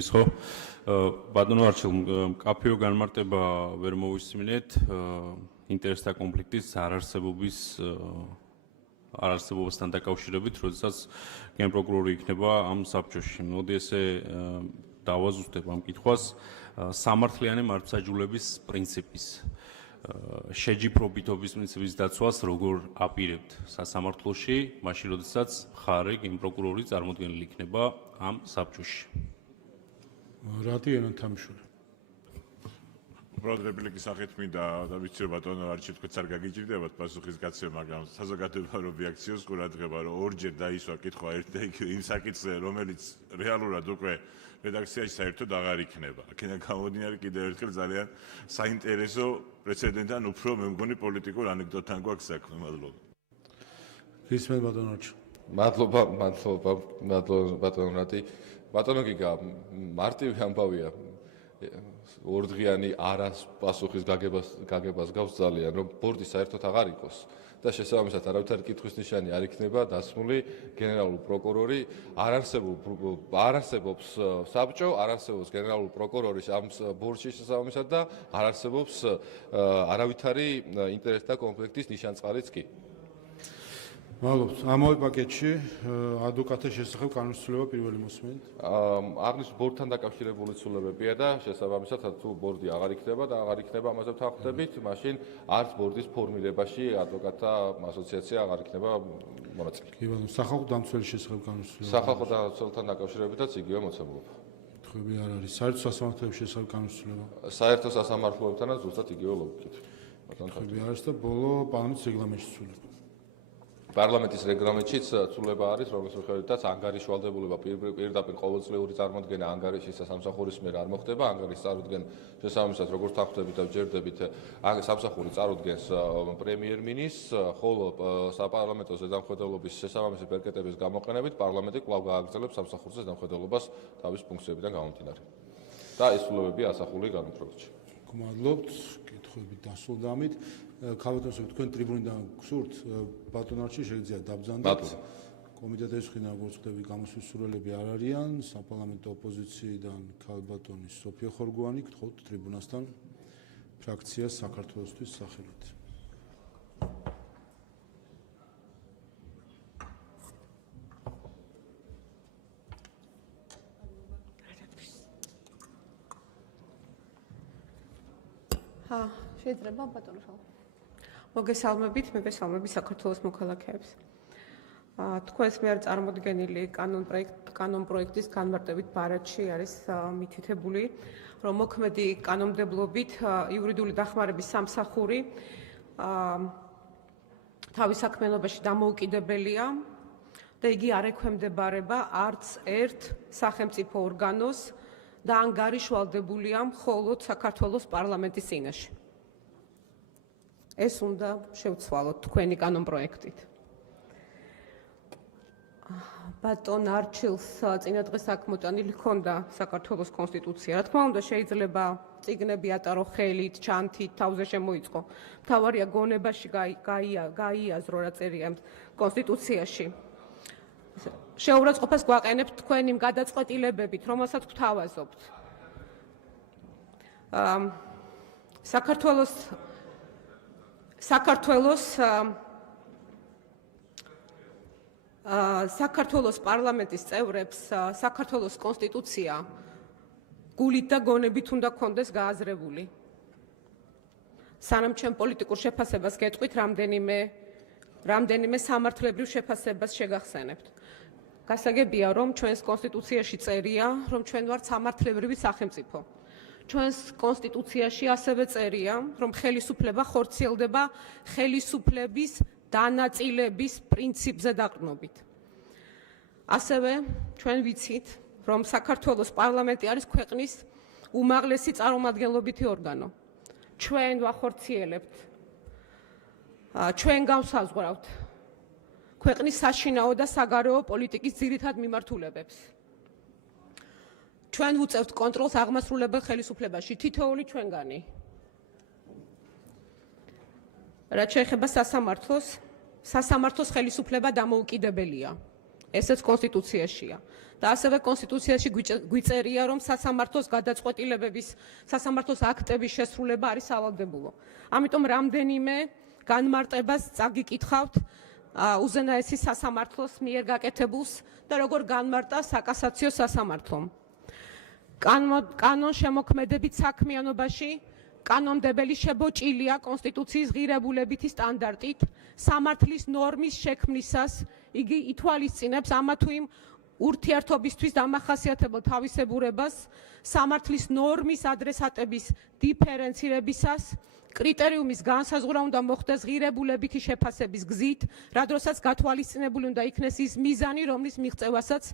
ის ხო ბატონო არჩილ კაფეო განმარტება ვერ მოვისმინეთ ინტერესთა კონფლიქტის არარსებობასთან დაკავშირებით, როდესაც გენპროკურორი იქნება ამ საბჭოში. მოდი ესე დავაზუსტებ ამ კითხვას სამართლიანი მართლმსაჯულების პრინციპის შეჯიბრობითობის პრინციპის დაცვას როგორ აპირებთ სასამართლოში, მაშინ როდესაც მხარე გენპროკურორი წარმოდგენილი იქნება ამ საბჭოში. რატი ენათამშვილი? უბრალოდ რეპლიკის სახით მინდა და ვიცი რომ ბატონო არჩილ თქვენც არ გაგიჭირდებათ პასუხის გაცემა, მაგრამ საზოგადოება რომ რეაქციას ყურადღება, რომ ორჯერ დაისვა კითხვა ერთ და იმ საკითხზე, რომელიც რეალურად უკვე რედაქციაში საერთოდ აღარ იქნება. აქედან გამომდინარე კიდევ ერთხელ ძალიან საინტერესო პრეცედენტთან უფრო მე მგონი პოლიტიკურ ანეკდოტთან გვაქვს საქმე. მადლობა. გისმენთ ბატონო არჩილ. მადლობა ბატონო რატი. ბატონო გიგა, მარტივი ამბავია. ორდღიანი არასპასუხის გაგებას გავს ძალიან, რომ ბორდი საერთოდ აღარ იყოს და შესაბამისად არავითარი კითხვის ნიშანი არ იქნება დასმული გენერალური პროკურორი, არ არსებობს საბჭო, არ არსებობს გენერალური პროკურორი ამ ბორდში შესაბამისად და არ არსებობს არავითარი ინტერესთა კონფლიქტის ნიშანწყარიც კი. მადლობთ. ამავე პაკეტში ადვოკატის შესახებ კანონისწულება პირველი მოსმენით. აღნიშნულ ბორდთან დაკავშირებული ცვლილებებია და შესაბამისად თუ ბორდი აღარ იქნება და აღარ იქნება ამაზე ვთანხმდებით, მაშინ არც ბორდის ფორმირებაში ადვოკატთა ასოციაცია აღარ იქნება მონაწილე. კი ბატონო, სახალხო დამცველის შესახებ კანონისწულება. სახალხო დამცველთან დაკავშირებითაც იგივე მოცემულობა. კითხვები არ არის. საერთო სასამართლოების შესახებ კანონისწულება. საერთო სასამართლოებთანაც ზუსტად იგივე ლოგიკით. კითხვები არ არის და ბოლო პარლამენტის რეგლამენტში ცვლილება. პარლამენტის რეგლამენტშიც ცვლილება არის, რომლის მიხედვითაც ანგარიშვალდებულება პირდაპირ ყოველწლიური წარმოდგენა ანგარიშის სამსახურის მიერ არ მოხდება. ანგარიშის წარუდგენ შესაბამისად როგორც თანხმდებით და ვჯერდებით, სამსახური წარუდგენს პრემიერ-მინისტრს, ხოლო საპარლამენტო ზედამხედველობის შესაბამისი პერკეტების გამოყენებით პარლამენტი კვლავ გააგრძელებს სამსახურზე ზედამხედველობას თავის ფუნქციებიდან გამომდინარე. და ეს ცვლილებებია ასახული განმარტებაში. მადლობთ. კითხვები დასრულდა ამით. ქალბატონო, თქვენ ტრიბუნიდან გსურთ ბატონ არჩილ შეგიძლიათ დაბრძანდეთ. კომიტეტის მხრიდან როგორც ხვდები, გამოსვლის სურვილები არ არიან. საპარლამენტო ოპოზიციიდან ქალბატონი სოფიო ხორგუანი გთხოვთ ტრიბუნასთან ფრაქციას საქართველოსთვის სახელით. შეიძლება ბატონო შალვა. მოგესალმებით, მოგესალმები საქართველოს მოქალაქეებს. თქვენს მიერ წარმოდგენილი კანონ პროექტის განმარტებით ბარათში არის მითითებული, რომ მოქმედი კანონმდებლობით იურიდიული დახმარების სამსახური თავის საქმიანობაში დამოუკიდებელია და იგი არ ექვემდებარება არც ერთ სახელმწიფო ორგანოს და ანგარიშვალდებულია მხოლოდ საქართველოს პარლამენტის წინაშე. ეს უნდა შევცვალოთ თქვენი კანონპროექტით. ბატონ არჩილს წინადღეს აქ მოტანილი ჰქონდა საქართველოს კონსტიტუცია. რა თქმა უნდა, შეიძლება წიგნები ატარო ხელით, ჩანთით, თავზე შემოიწყო. მთავარია გონებაში გაიაზრო რა წერია კონსტიტუციაში. შეურაცხყოფას გვაყენებთ თქვენ იმ გადაწყვეტილებებით, რომელსაც გვთავაზობთ. საქართველოს პარლამენტის წევრებს საქართველოს კონსტიტუცია გულით და გონებით უნდა გქონდეს გააზრებული. სანამ ჩვენ პოლიტიკურ შეფასებას გეტყვით, რამდენიმე სამართლებრივ შეფასებას შეგახსენებთ. გასაგებია, რომ ჩვენს კონსტიტუციაში წერია, რომ ჩვენ ვართ სამართლებრივი სახელმწიფო. ჩვენს კონსტიტუციაში ასევე წერია, რომ ხელისუფლება ხორციელდება ხელისუფლების დანაწილების პრინციპზე დაყრდნობით. ასევე ჩვენ ვიცით, რომ საქართველოს პარლამენტი არის ქვეყნის უმაღლესი წარმომადგენლობითი ორგანო. ჩვენ ვახორციელებთ, ჩვენ გავსაზღვრავთ ქვეყნის საშინაო და საგარეო პოლიტიკის ძირითად მიმართულებებს. ჩვენ ვუწევთ კონტროლს აღმასრულებელ ხელისუფლებაში, თითოეული ჩვენგანი. რაც შეეხება სასამართლოს ხელისუფლება დამოუკიდებელია. ესეც კონსტიტუციაშია. და ასევე კონსტიტუციაში გვიწერია, რომ სასამართლოს გადაწყვეტილებების, სასამართლოს აქტების შესრულება არის სავალდებულო. ამიტომ რამდენიმე განმარტებას წაგიკითხავთ უზენაესი სასამართლოს მიერ გაკეთებულს და როგორ განმარტა საკასაციო სასამართლომ. კანონშემოქმედებით საქმიანობაში კანონმდებელი შებოჭილია კონსტიტუციის ღირებულებითი სტანდარტით, სამართლის ნორმის შექმნისას იგი ითვალისწინებს ამა თუ იმ ურთიერთობისთვის დამახასიათებელ თავისებურებას, სამართლის ნორმის ადრესატების დიფერენცირებისას, კრიტერიუმის განსაზღვრა უნდა მოხდეს ღირებულებითი შეფასების გზით, რა დროსაც გათვალისწინებული უნდა იქნეს ის მიზანი, რომლის მიღწევასაც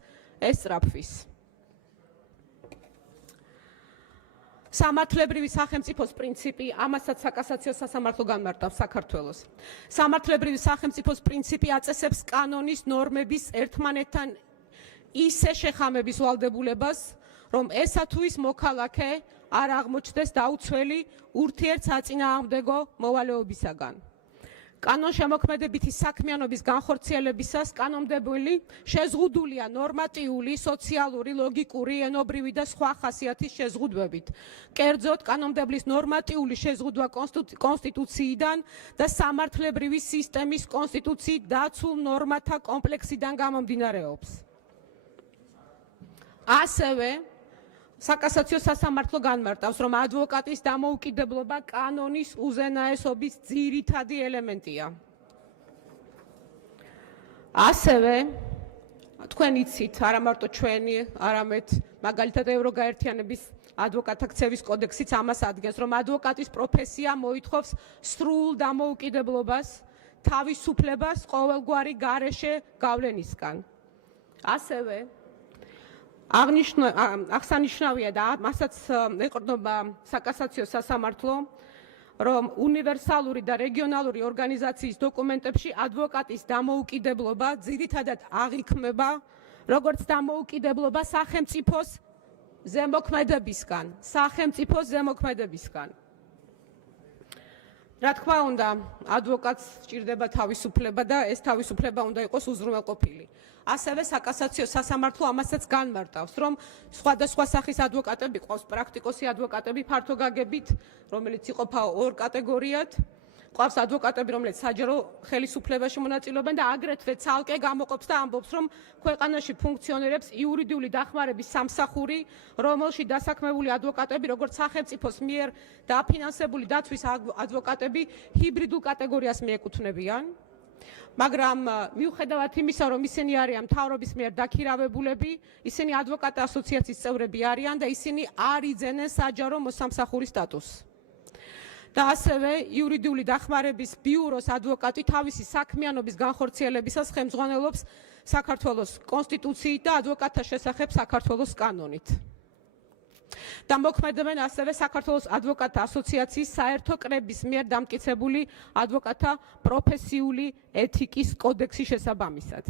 ესწრაფვის. სამართლებრივი სახელმწიფოს პრინციპი, ამასაც საკასაციო სასამართლო განმარტავს საქართველოს. სამართლებრივი სახელმწიფოს პრინციპი აწესებს კანონის ნორმების ერთმანეთთან ისე შეხამების ვალდებულებას, რომ ესა თუ ის მოქალაქე არ აღმოჩნდეს დაუცველი ურთიერთსაწინააღმდეგო მოვალეობისაგან. კანონშემოქმედებითი საქმიანობის განხორციელებისას კანონმდებელი შეზღუდულია ნორმატიული, სოციალური, ლოგიკური, ენობრივი და სხვა ხასიათის შეზღუდვებით. კერძოდ, კანონმდებლის ნორმატიული შეზღუდვა კონსტიტუციიდან და სამართლებრივი სისტემის კონსტიტუციით დაცულ ნორმათა კომპლექსიდან გამომდინარეობს. ასევე საკასაციო სასამართლო განმარტავს, რომ ადვოკატის დამოუკიდებლობა კანონის უზენაესობის ძირითადი ელემენტია. ასევე თქვენ იცით, არა მარტო ჩვენი, არამედ მაგალითად ევროგაერთიანების ადვოკატთა ქცევის კოდექსიც ამას ადგენს, რომ ადვოკატის პროფესია მოითხოვს სრულ დამოუკიდებლობას, თავისუფლებას ყოველგვარი გარეშე გავლენისგან. ასევე აღსანიშნავია და მასაც ეყრდნობა საკასაციო სასამართლო, რომ უნივერსალური და რეგიონალური ორგანიზაციის დოკუმენტებში ადვოკატის დამოუკიდებლობა ძირითადად აღიქმება როგორც დამოუკიდებლობა სახელმწიფოს ზემოქმედებისგან. რა თქმა უნდა, ადვოკატს სჭირდება თავისუფლება და ეს თავისუფლება უნდა იყოს უზრუნველყოფილი. ასევე საკასაციო სასამართლო ამასაც განმარტავს, რომ სხვადასხვა სახის ადვოკატები ყავს, პრაქტიკოსი ადვოკატები ფართოგაგებით, რომელიც იყოფა ორ კატეგორიად, ყავს ადვოკატები, რომლებიც საჯარო ხელისუფლებაში მონაწილეობენ და აგრეთვე ცალკე გამოყოფს და ამბობს, რომ ქვეყანაში ფუნქციონირებს იურიდიული დახმარების სამსახური, რომელში დასაქმებული ადვოკატები, როგორც სახელმწიფოს მიერ დაფინანსებული დაცვის ადვოკატები, ჰიბრიდულ კატეგორიას მიეკუთვნებიან. მაგრამ მიუხედავად იმისა, რომ ისინი არიან მთავრობის მიერ დაქირავებულები, ისინი ადვოკატთა ასოციაციის წევრები არიან და ისინი არ იძენენ საჯარო მოსამსახურის სტატუსს. და ასევე იურიდიული დახმარების ბიუროს ადვოკატი თავისი საქმიანობის განხორციელებისას ხელმძღვანელობს საქართველოს კონსტიტუციით და ადვოკატთა შესახებ საქართველოს კანონით. და მოქმედებენ ასევე საქართველოს ადვოკატთა ასოციაციის საერთო კრების მიერ დამტკიცებული ადვოკატთა პროფესიული ეთიკის კოდექსის შესაბამისად.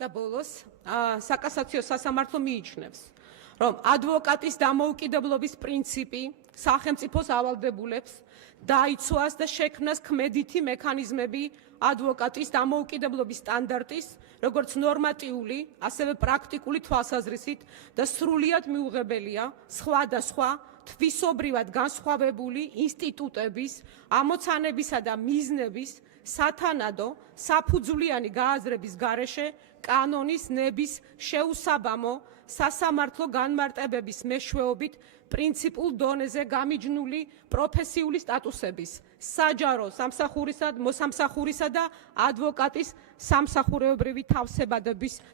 და ბოლოს საკასაციო სასამართლო მიიჩნევს, რომ ადვოკატის დამოუკიდებლობის პრინციპი სახელმწიფოს ავალდებულებს დაიცვას და შექმნას ქმედითი მექანიზმები ადვოკატის დამოუკიდებლობის სტანდარტის, როგორც ნორმატიული, ასევე პრაქტიკული თვალსაზრისით და სრულიად მიუღებელია სხვადასხვა თვისობრივად განსხვავებული ინსტიტუტების, ამოცანებისა და მიზნების სათანადო, საფუძვლიანი გააზრების გარეშე კანონის ნების შეუსაბამო სასამართლო განმარტებების მეშვეობით პრინციპულ დონეზე გამიჯნული პროფესიული სტატუსების, საჯარო მოსამსახურისა და ადვოკატის სამსახურეობრივი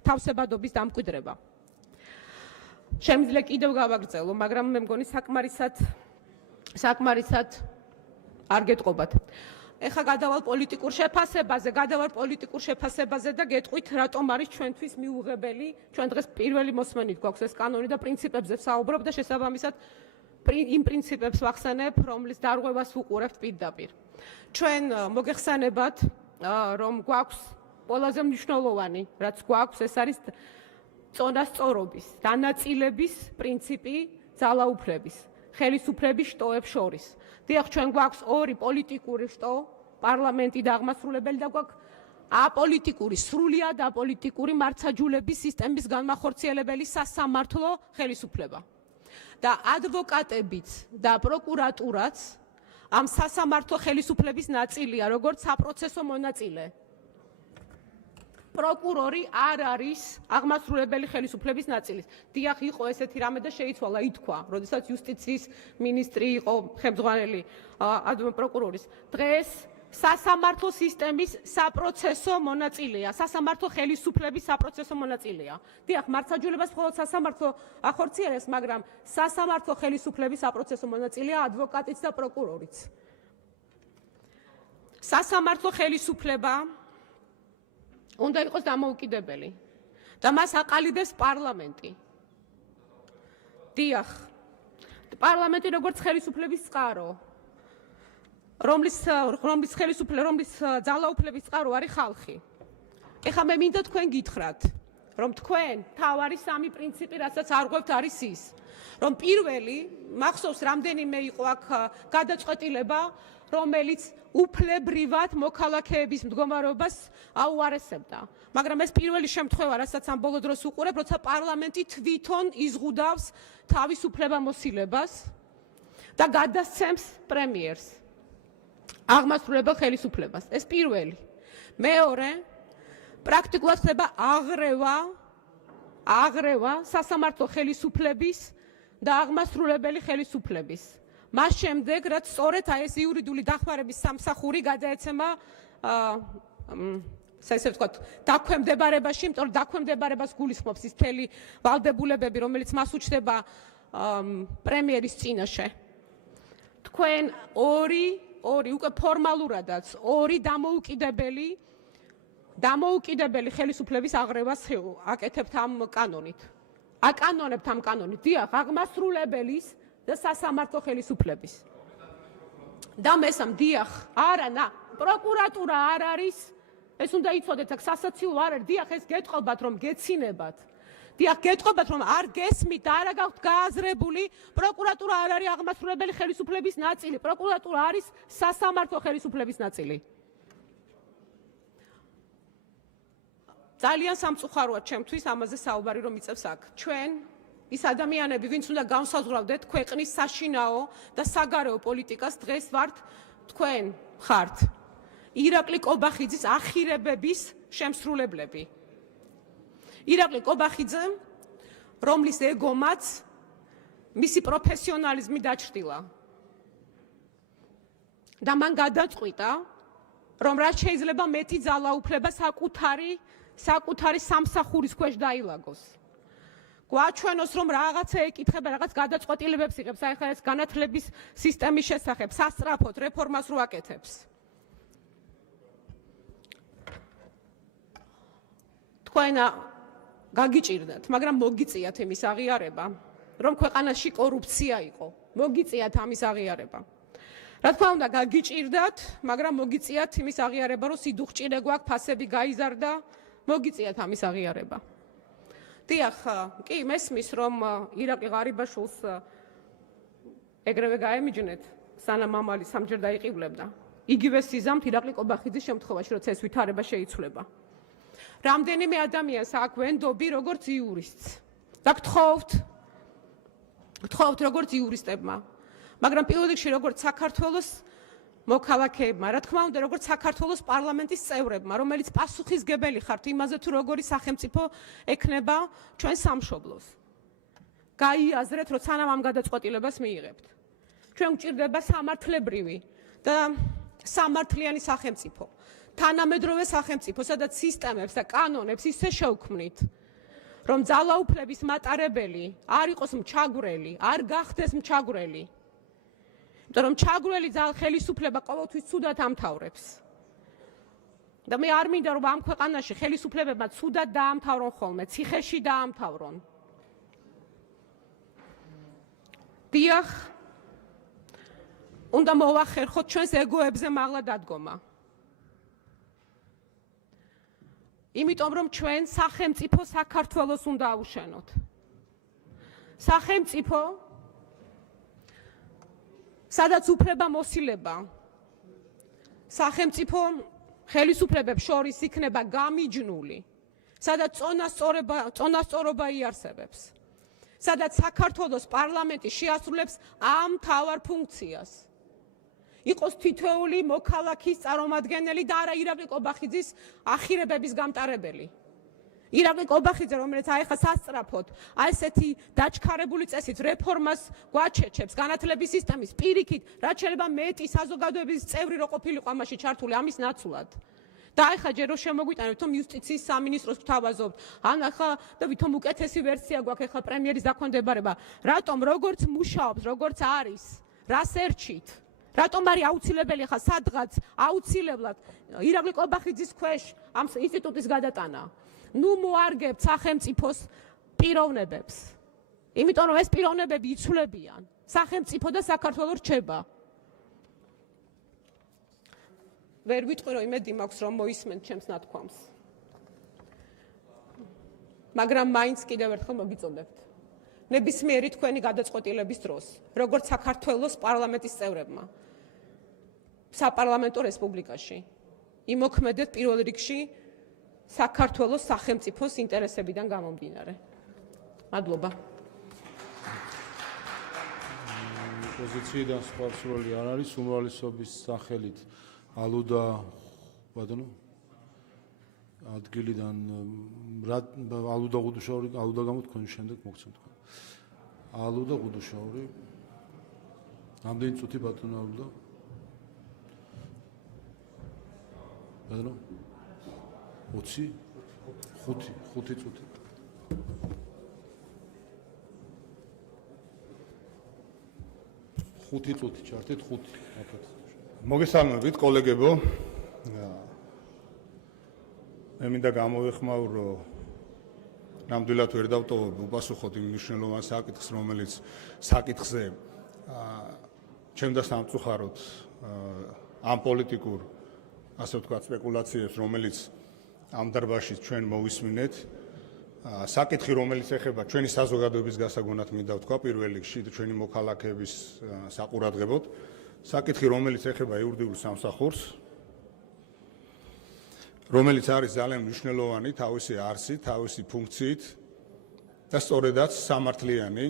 თავსებადობის დამკვიდრება. შემიძლია კიდევ გავაგრძელო, მაგრამ მე მგონი საკმარისად არ გეტყობათ. ეხლა გადავალ პოლიტიკურ შეფასებაზე და გეტყვით, რატომ არის ჩვენთვის მიუღებელი, ჩვენ დღეს პირველი მოსმენით გვაქვს ეს კანონი და პრინციპებზე ვსაუბრობ და შესაბამისად იმ პრინციპებს ვახსენებ, რომლის დარღვევას ვუყურებთ პირდაპირ. ჩვენ მოგეხსენებათ, რომ გვაქვს ყველაზე მნიშვნელოვანი, რაც გვაქვს, ეს არის წონასწორობის, დანაწილების პრინციპი ძალაუფლების, ხელისუფლების შტოებს შორის. დიახ, ჩვენ გვაქვს ორი პოლიტიკური შტო, პარლამენტი და აღმასრულებელი და გვაქვს აპოლიტიკური, სრულიად აპოლიტიკური მართლმსაჯულების სისტემის განმახორციელებელი სასამართლო ხელისუფლება. და ადვოკატებიც და პროკურატურაც ამ სასამართლო ხელისუფლების ნაწილია, როგორც საპროცესო მონაწილე. პროკურორი არ არის აღმასრულებელი ხელისუფლების ნაწილი. დიახ, იყო ესეთი რამე და შეიცვალა, ითქვა, როდესაც იუსტიციის მინისტრი იყო ხელმძღვანელი პროკურორის. დღეს სასამართლო სისტემის საპროცესო მონაწილეა, სასამართლო ხელისუფლების საპროცესო მონაწილეა. დიახ, მართლმსაჯულებას მხოლოდ სასამართლო ახორციელებს, მაგრამ სასამართლო ხელისუფლების საპროცესო მონაწილეა ადვოკატიც და პროკურორიც. სასამართლო ხელისუფლება უნდა იყოს დამოუკიდებელი და მას აყალიბებს პარლამენტი. დიახ, პარლამენტი როგორც ხელისუფლების წყარო, რომლის ძალაუფლების წყარო არის ხალხი. ეხლა მე მინდა თქვენ გითხრათ, რომ თქვენ თავარი სამი პრინციპი, რასაც არღვევთ, არის ის, რომ პირველი, მახსოვს რამდენიმე იყო აქ გადაწყვეტილება, რომელიც უფლებრივად მოქალაქეების მდგომარეობას აუარესებდა. მაგრამ ეს პირველი შემთხვევა, რასაც ამ ბოლო დროს უყურებ, როცა პარლამენტი თვითონ იზღუდავს თავის უფლებამოსილებას და გადასცემს პრემიერს, აღმასრულებელ ხელისუფლებას. ეს პირველი. მეორე, პრაქტიკულად ხდება აღრევა სასამართლო ხელისუფლების და აღმასრულებელი ხელისუფლების. მას შემდეგ, რაც სწორედ ეს იურიდიული დახმარების სამსახური გადაეცემა ესე ვთქვათ, დაქვემდებარებაში, იმიტომ რომ დაქვემდებარებას გულისხმობს ის მთელი ვალდებულებები, რომელიც მას უჩნდება პრემიერის წინაშე. თქვენ ორი უკვე ფორმალურადაც ორი დამოუკიდებელი ხელისუფლების აღრევას აკეთებთ ამ კანონით. აკანონებთ ამ კანონით, დიახ, აღმასრულებელის და სასამართლო ხელისუფლების. და მესამ, დიახ, არა, პროკურატურა არ არის, ეს უნდა იცოდეთ, აქ სასაცილო არ არის, დიახ, ეს გეტყობათ, რომ გეცინებათ. დიახ, გეტყობათ, რომ არ გესმით და არა გაქვთ გააზრებული, პროკურატურა არ არის აღმასრულებელი ხელისუფლების ნაწილი, პროკურატურა არის სასამართლო ხელისუფლების ნაწილი. ძალიან სამწუხაროა ჩემთვის ამაზე საუბარი, რომ იწევს აქ. ჩვენ ის ადამიანები, ვინც უნდა განსაზღვრავდეთ ქვეყნის საშინაო და საგარეო პოლიტიკას, დღეს თქვენ ხართ ირაკლი კობახიძის ახირებების შემსრულებლები. ირაკლი კობახიძე, რომლის ეგომაც მისი პროფესიონალიზმი დაჩრდილა. და მან გადაწყვიტა, რომ რაც შეიძლება მეტი ძალაუფლება საკუთარი სამსახურის ქვეშ დაილაგოს. გვაჩვენოს, რომ რაღაცა ეკითხება, რაღაც გადაწყვეტილებებს იღებს, ახლა ეს განათლების სისტემის შესახებ, სასწრაფოდ რეფორმას რო აკეთებს. თქვენ გაგიჭირდათ, მაგრამ მოგიწიათ იმის აღიარება, რომ ქვეყანაში კორუფცია იყო. მოგიწიათ ამის აღიარება. რა თქმა უნდა, გაგიჭირდათ, მაგრამ მოგიწიათ იმის აღიარება, რომ სიდუხჭირე გვაქვს, ფასები გაიზარდა, მოგიწიათ ამის აღიარება. დიახ, კი, მესმის, რომ ირაკლი ღარიბაშვილს ეგრევე გაემიჯნეთ, სანამ მამალი სამჯერ დაიყივლებდა. იგივე სიზამთ ირაკლი კობახიძის შემთხვევაში, როცა ეს ვითარება შეიცვლება. რამდენიმე ადამიანს აქ ვენდობი, როგორც იურისტს. და გთხოვთ როგორც იურისტებმა. მაგრამ პირველ რიგში როგორც საქართველოს მოქალაქეებმა, რა თქმა უნდა, როგორც საქართველოს პარლამენტის წევრებმა, რომელიც პასუხისგებელი ხართ იმაზე, თუ როგორი სახელმწიფო ექნება ჩვენ სამშობლოს. გაიაზრეთ, რომ სანამ ამ გადაწყვეტილებას მიიღებთ. ჩვენ გვჭირდება სამართლებრივი და სამართლიანი სახელმწიფო. თანამედროვე სახელმწიფო, სადაც სისტემებს და კანონებს ისე შევქმნით, რომ ძალაუფლების მატარებელი არ იყოს მჩაგვრელი, არ გახდეს მჩაგვრელი. იმიტომ რომ მჩაგვრელი ხელისუფლება ყოველთვის ცუდად ამთავრებს. და მე არ მინდა რომ ამ ქვეყანაში ხელისუფლებებმა ცუდად დაამთავრონ ხოლმე, ციხეში დაამთავრონ. დიახ, უნდა მოვახერხოთ ჩვენს ეგოებზე მაღლა დადგომა. იმიტომ რომ ჩვენ სახელმწიფო საქართველოს უნდა აუშენოთ. სახელმწიფო, სადაც უფლება მოსილება, სახელმწიფო ხელისუფლებებს შორის იქნება გამიჯნული, სადაც წონასწორობა იარსებებს, სადაც საქართველოს პარლამენტი შეასრულებს ამ მთავარ ფუნქციას. იყოს თითოეული მოქალაქის წარმომადგენელი და არა ირაკლი კობახიძის ახირებების გამტარებელი. ირაკლი კობახიძე, რომელიც ახლა სასწრაფოდ ესეთი დაჩქარებული წესით რეფორმას გვაჩეჩებს, განათლების სისტემის პირიქით, რაც შეიძლება მეტი საზოგადოების წევრი რო ყოფილიყო ამაში ჩართული ამის ნაცვლად. და ახლა ჯერ რომ შემოგვიტანებთ, რომ იუსტიციის სამინისტროს გვთავაზობთ, ან ახლა და ვითომ უკეთესი ვერსია გვაქვს ახლა პრემიერის დაქვემდებარება, რატომ როგორც მუშაობს, როგორც არის, რას ერჩით? რატომ არის აუცილებელი ახლა სადღაც აუცილებლად ირაკლი კობახიძის ქვეშ ამ ინსტიტუტის გადატანა? ნუ მოარგებთ სახელმწიფოს პიროვნებებს. იმიტომ რომ ეს პიროვნებები იცვლებიან. სახელმწიფო და საქართველო რჩება. ვერ ვიტყვი რომ იმედი მაქვს რომ მოისმენთ ჩემს ნათქვამს. მაგრამ მაინც კიდევ ერთხელ მოგიწოდებთ. ნებისმიერი თქვენი გადაწყვეტილების დროს, როგორც საქართველოს პარლამენტის წევრებმა, საპარლამენტო რესპუბლიკაში, იმოქმედეთ პირველ რიგში საქართველოს სახელმწიფოს ინტერესებიდან გამომდინარე. მადლობა. პოზიციიდან სხვა სრული არ არის, უმრავლესობის სახელით ალუდა ბატონო ადგილიდან ალუდა გუდუშაური ალუდა გამოთქვენ შემდეგ მოგცემ თქვენ. ალუდა გუდუშაური რამდენი წუთი ბატონო ალუდა? ბატონო 20 5 წუთი. ხუთი წუთი ჩართეთ 5 აფეთ. მოგესალმებით კოლეგებო. მე მინდა გამოვეხმაურო ნამდვილად ვერ დავტოვებ უპასუხოთ იმ მნიშვნელოვან საკითხს, რომელიც საკითხზე ჩემ და სამწუხაროდ ამ პოლიტიკურ ასე ვთქვათ სპეკულაციებს, რომელიც ამ დარბაზში ჩვენ მოვისმინეთ, საკითხი, რომელიც ეხება ჩვენი საზოგადოების გასაგონად მინდა ვთქვა პირველ რიგში ჩვენი მოქალაქეების საყურადღებოდ, საკითხი, რომელიც ეხება იურიდიულ სამსახურს, რომელიც არის ძალიან მნიშვნელოვანი თავისი არსით, თავისი ფუნქციით და სწორედაც სამართლიანი,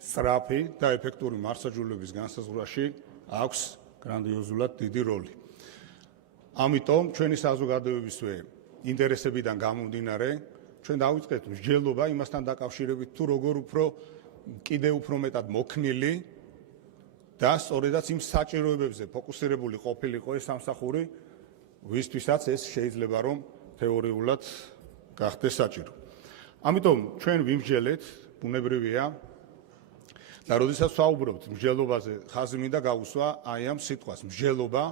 სწრაფი და ეფექტური მართლმსაჯულების განსაზღვრაში აქვს გრანდიოზულად დიდი როლი. ამიტომ ჩვენი საზოგადოებისვე ინტერესებიდან გამომდინარე, ჩვენ დავიწყეთ მსჯელობა იმასთან დაკავშირებით, თუ როგორ კიდევ უფრო მეტად მოქნილი და სწორედაც იმ საჭიროებებზე ფოკუსირებული ყოფილიყო ეს სამსახური, ვისთვისაც ეს შეიძლება რომ თეორიულად გახდეს საჭირო. ამიტომ ჩვენ ვიმსჯელეთ, ბუნებრივია და როდესაც ვსაუბრობთ მსჯელობაზე, ხაზი მინდა გავუსვა აი ამ სიტყვას, მსჯელობა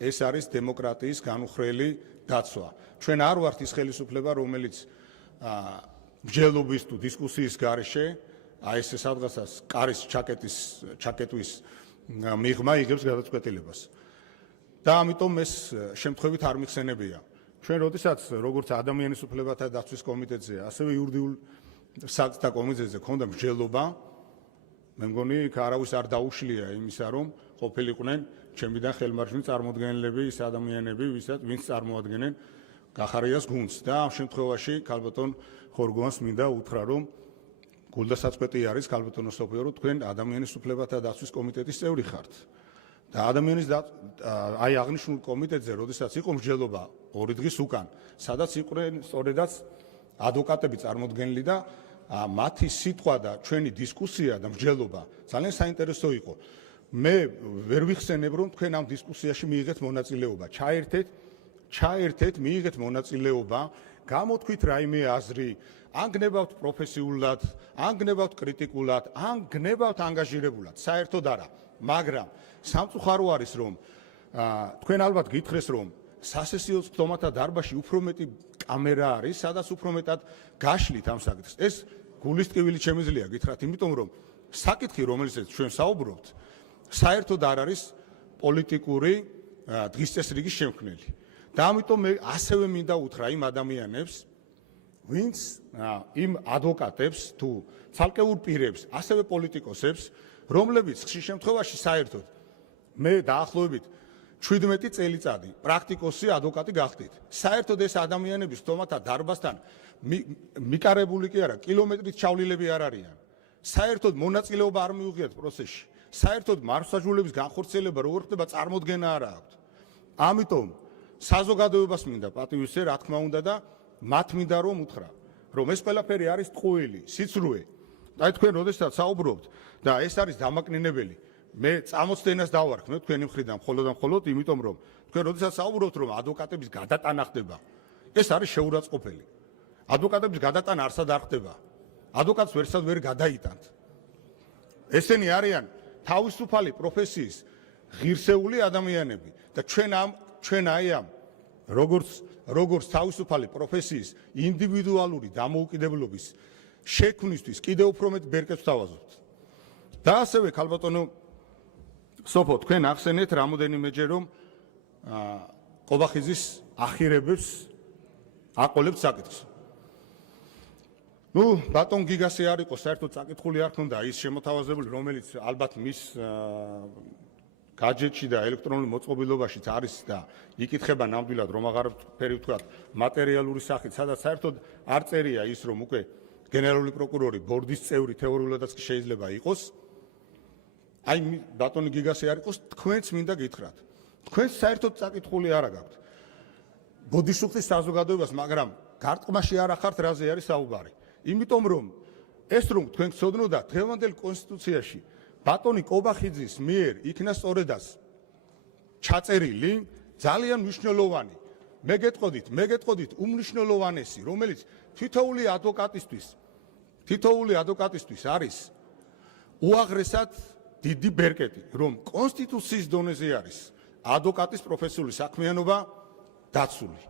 ეს არის დემოკრატიის განუხრელი დაცვა. ჩვენ არ ვართ ის ხელისუფლება, რომელიც მსჯელობის თუ დისკუსიის გარეშე, აი ეს სადღაცას კარის ჩაკეტვის მიღმა იღებს გადაწყვეტილებას. და ამიტომ ეს შემთხვევით არ მიხსენებია. ჩვენ როდესაც როგორც ადამიანის უფლებათა დაცვის კომიტეტზე, ასევე იურიდიულ საკითხთა კომიტეტზე ქონდა მსჯელობა, მე მგონი არავის არ დაუშლია იმისა, რომ ყოფილიყვნენ ჩემიდან ხელმარჯვნივ წარმოადგენლები, ის ადამიანები, ვინც წარმოადგენენ გახარიას გუნდს და ამ შემთხვევაში ქალბატონ ხორგოვანს მინდა უთხრა, რომ გულდასაწყვეტი არის ქალბატონო სოფიო, რომ თქვენ ადამიანის უფლებათა დაცვის კომიტეტის წევრი ხართ. და ადამიანის აი აღნიშნულ კომიტეტზე, როდესაც იყო მსჯელობა 2 დღის უკან, სადაც იყვნენ სწორედაც ადვოკატები წარმოდგენილი და მათი სიტყვა და ჩვენი დისკუსია და მსჯელობა ძალიან საინტერესო იყო. მე ვერ ვიხსენებ, რომ თქვენ ამ დისკუსიაში მიიღეთ მონაწილეობა. ჩაერთეთ, მიიღეთ მონაწილეობა გამოთქვით რაიმე აზრი, ან გნებავთ პროფესიულად, ან გნებავთ კრიტიკულად, ან გნებავთ ანგაჟირებულად, საერთოდ არა. მაგრამ სამწუხარო არის, რომ თქვენ ალბათ გითხრეს, რომ სასესიო წვდომათა დარბაზში უფრო მეტი კამერა არის, სადაც უფრო მეტად გაშლით ამ საკითხს. ეს გულის ტკივილი შემიძლია გითხრათ, იმიტომ რომ საკითხი, რომელზეც ჩვენ საუბრობთ, საერთოდ არ არის პოლიტიკური დღის წესრიგის შემქმნელი. და ამიტომ მე ასევე მინდა უთხრა იმ ადამიანებს, ვინც იმ ადვოკატებს თუ ცალკეულ პირებს, ასევე პოლიტიკოსებს, რომლებიც ხშირ შემთხვევაში საერთოდ მე დაახლოებით 17 წელიწადი პრაქტიკოსი ადვოკატი გახდით. საერთოდ ეს ადამიანები სტომათა დარბაზთან მიკარებული კი არა, კილომეტრით ჩავლილები არ არიან. საერთოდ მონაწილეობა არ მიუღიათ პროცესში. საერთოდ მარცხსაჯულების განხორციელება როგორ ხდება წარმოდგენა არ აქვთ. ამიტომ საზოგადოებას მინდა პატივისცე, რა თქმა უნდა და მათ მინდა რომ უთხრა, რომ ეს ყველაფერი არის ტყუილი, სიცრუე. და თქვენ როდესაც საუბრობთ და ეს არის დამაკნინებელი, მე წამოცდენას დავარქმევ თქვენი მხრიდან მხოლოდ და მხოლოდ იმიტომ რომ თქვენ როდესაც საუბრობთ რომ ადვოკატების გადატანა ხდება, ეს არის შეურაცხყოფელი. ადვოკატების გადატანა არსად არ ხდება. ადვოკატს ვერსად ვერ გადაიტანთ. ესენი არიან თავისუფალი პროფესიის ღირსეული ადამიანები და ჩვენ აი ამ როგორც თავისუფალი პროფესიის ინდივიდუალური დამოუკიდებლობის შექმნისთვის კიდევ უფრო მეტ ბერკეტს ვთავაზობთ. და ასევე ქალბატონო სოფო, თქვენ ახსენეთ რამოდენიმეჯერ რომ ყობახიძის ახირებებს აყოლებთ საკითხს. ბატონ გიგასი არ იყო საერთოდ საკითხული არ ქონდა ის შემოთავაზებული, რომელიც ალბათ მის გაჯეტში და ელექტრონულ მოწყობილობაშიც არის და იკითხება ნამდვილად რომ აღარაფერი ვთქვათ მატერიალური სახით, სადაც საერთოდ არ წერია ის რომ უკვე გენერალური პროკურორი ბორდის წევრი თეორიულადაც შეიძლება იყოს. აი ბატონი გიგასი არ იყოს, თქვენც მინდა გითხრათ. თქვენ საერთოდ საკითხული არ გაქვთ. ბოდიშუხტის საზოგადოებას, მაგრამ გარტყმაში არ ახართ რაზე არის საუბარი. იმიტომ რომ ეს რომ თქვენ გწოდნოდათ დღევანდელ კონსტიტუციაში ბატონი ყობახიძის მიერ იქნა სწორედაც ჩაწერილი ძალიან მნიშვნელოვანი, მე გეტყოდით უმნიშვნელოვანესი, რომელიც თითოეული ადვოკატისთვის არის უაღრესად დიდი ბერკეტი, რომ კონსტიტუციის დონეზე არის ადვოკატის პროფესიული საქმიანობა დაცული.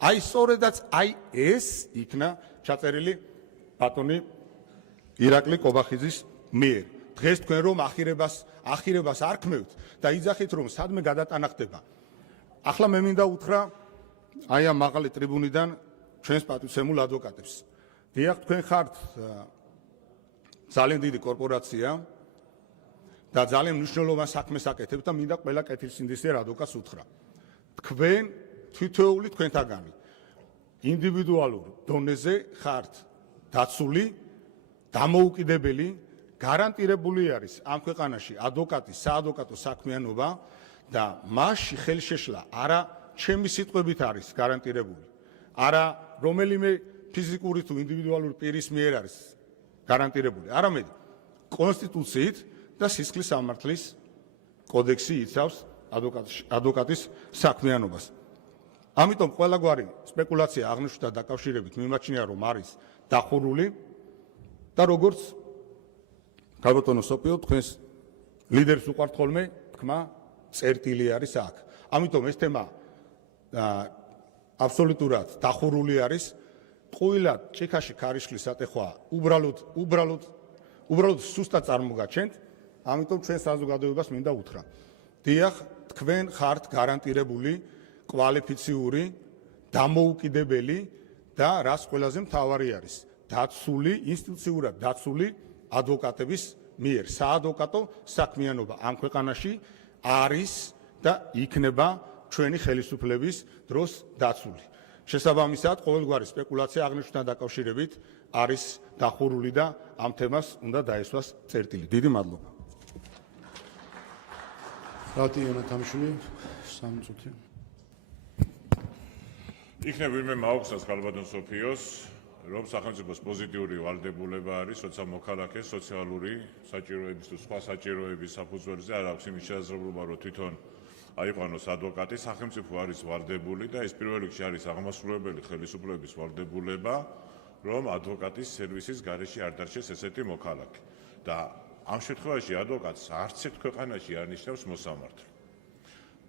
აი სწორედაც აი ეს იქნა ჩაწერილი ბატონი ირაკლი ყობახიძის მიერ. დღეს თქვენ რომ ახირებას არ ქმევთ და იძახით რომ სადმე გადატანა ხდება. ახლა მე მინდა უთხრა აი ამ მაღალი ტრიბუნიდან ჩვენს პატივცემულ ადვოკატებს. დიახ, თქვენ ხართ ძალიან დიდი კორპორაცია და ძალიან მნიშვნელოვან საქმეს აკეთებთ და მინდა ყველა კეთილსინდისიერ ადვოკატს უთხრა. თქვენ თითოეული თქვენთაგანი ინდივიდუალურ დონეზე ხართ დაცული, დამოუკიდებელი, გარანტირებული არის ამ ქვეყანაში ადვოკატის საადვოკატო საქმიანობა და მასში ხელშეშლა არა ჩემი სიტყვებით არის გარანტირებული, არა რომელიმე ფიზიკური თუ ინდივიდუალური პირის მიერ არის გარანტირებული, არამედ კონსტიტუციით და სისხლის სამართლის კოდექსი იცავს ადვოკატის საქმიანობას. ამიტომ ყველაგვარი სპეკულაცია აღნიშნულთა დაკავშირებით მიმაჩნია რომ არის დახურული და როგორც ქალბატონო სოფიო, თქვენს ლიდერს უყვართ ხოლმე თქმა წერტილი არის აქ. ამიტომ ეს თემა აბსოლუტურად დახურული არის. ტყუილად ჭიქაში ქარიშხლის ატეხვა უბრალოდ სუსტად წარმოგაჩენთ. ამიტომ ჩვენ საზოგადოებას მინდა უთხრა. დიახ, თქვენ ხართ გარანტირებული, კვალიფიციური, დამოუკიდებელი და რაც ყველაზე მთავარი არის, დაცული, ინსტიტუციურად დაცული ადვოკატების მიერ. საადვოკატო საქმიანობა ამ ქვეყანაში არის და იქნება ჩვენი ხელისუფლების დროს დაცული. შესაბამისად, ყოველგვარი სპეკულაცია აღნიშნულთან დაკავშირებით არის დახურული და ამ თემას უნდა დაესვას წერტილი. დიდი მადლობა. რატი იონათამიშვილი 3 წუთი. იქნებ ვინმე მაუხსნას ქალბატონ სოფიოს, რომ სახელმწიფოს პოზიტიური ვალდებულება არის, როცა მოქალაქეს სოციალური საჭიროების თუ სხვა საჭიროების საფუძველზე არ აქვს იმის შესაძლებლობა, რომ თვითონ აიყვანოს ადვოკატი, სახელმწიფო არის ვარდებული და ეს პირველ რიგში არის აღმასრულებელი ხელისუფლების ვარდებულება, რომ ადვოკატის სერვისის გარეშე არ დარჩეს ესეთი მოქალაქე. და ამ შემთხვევაში ადვოკატს არც ერთ ქვეყანაში არ ნიშნავს მოსამართლე.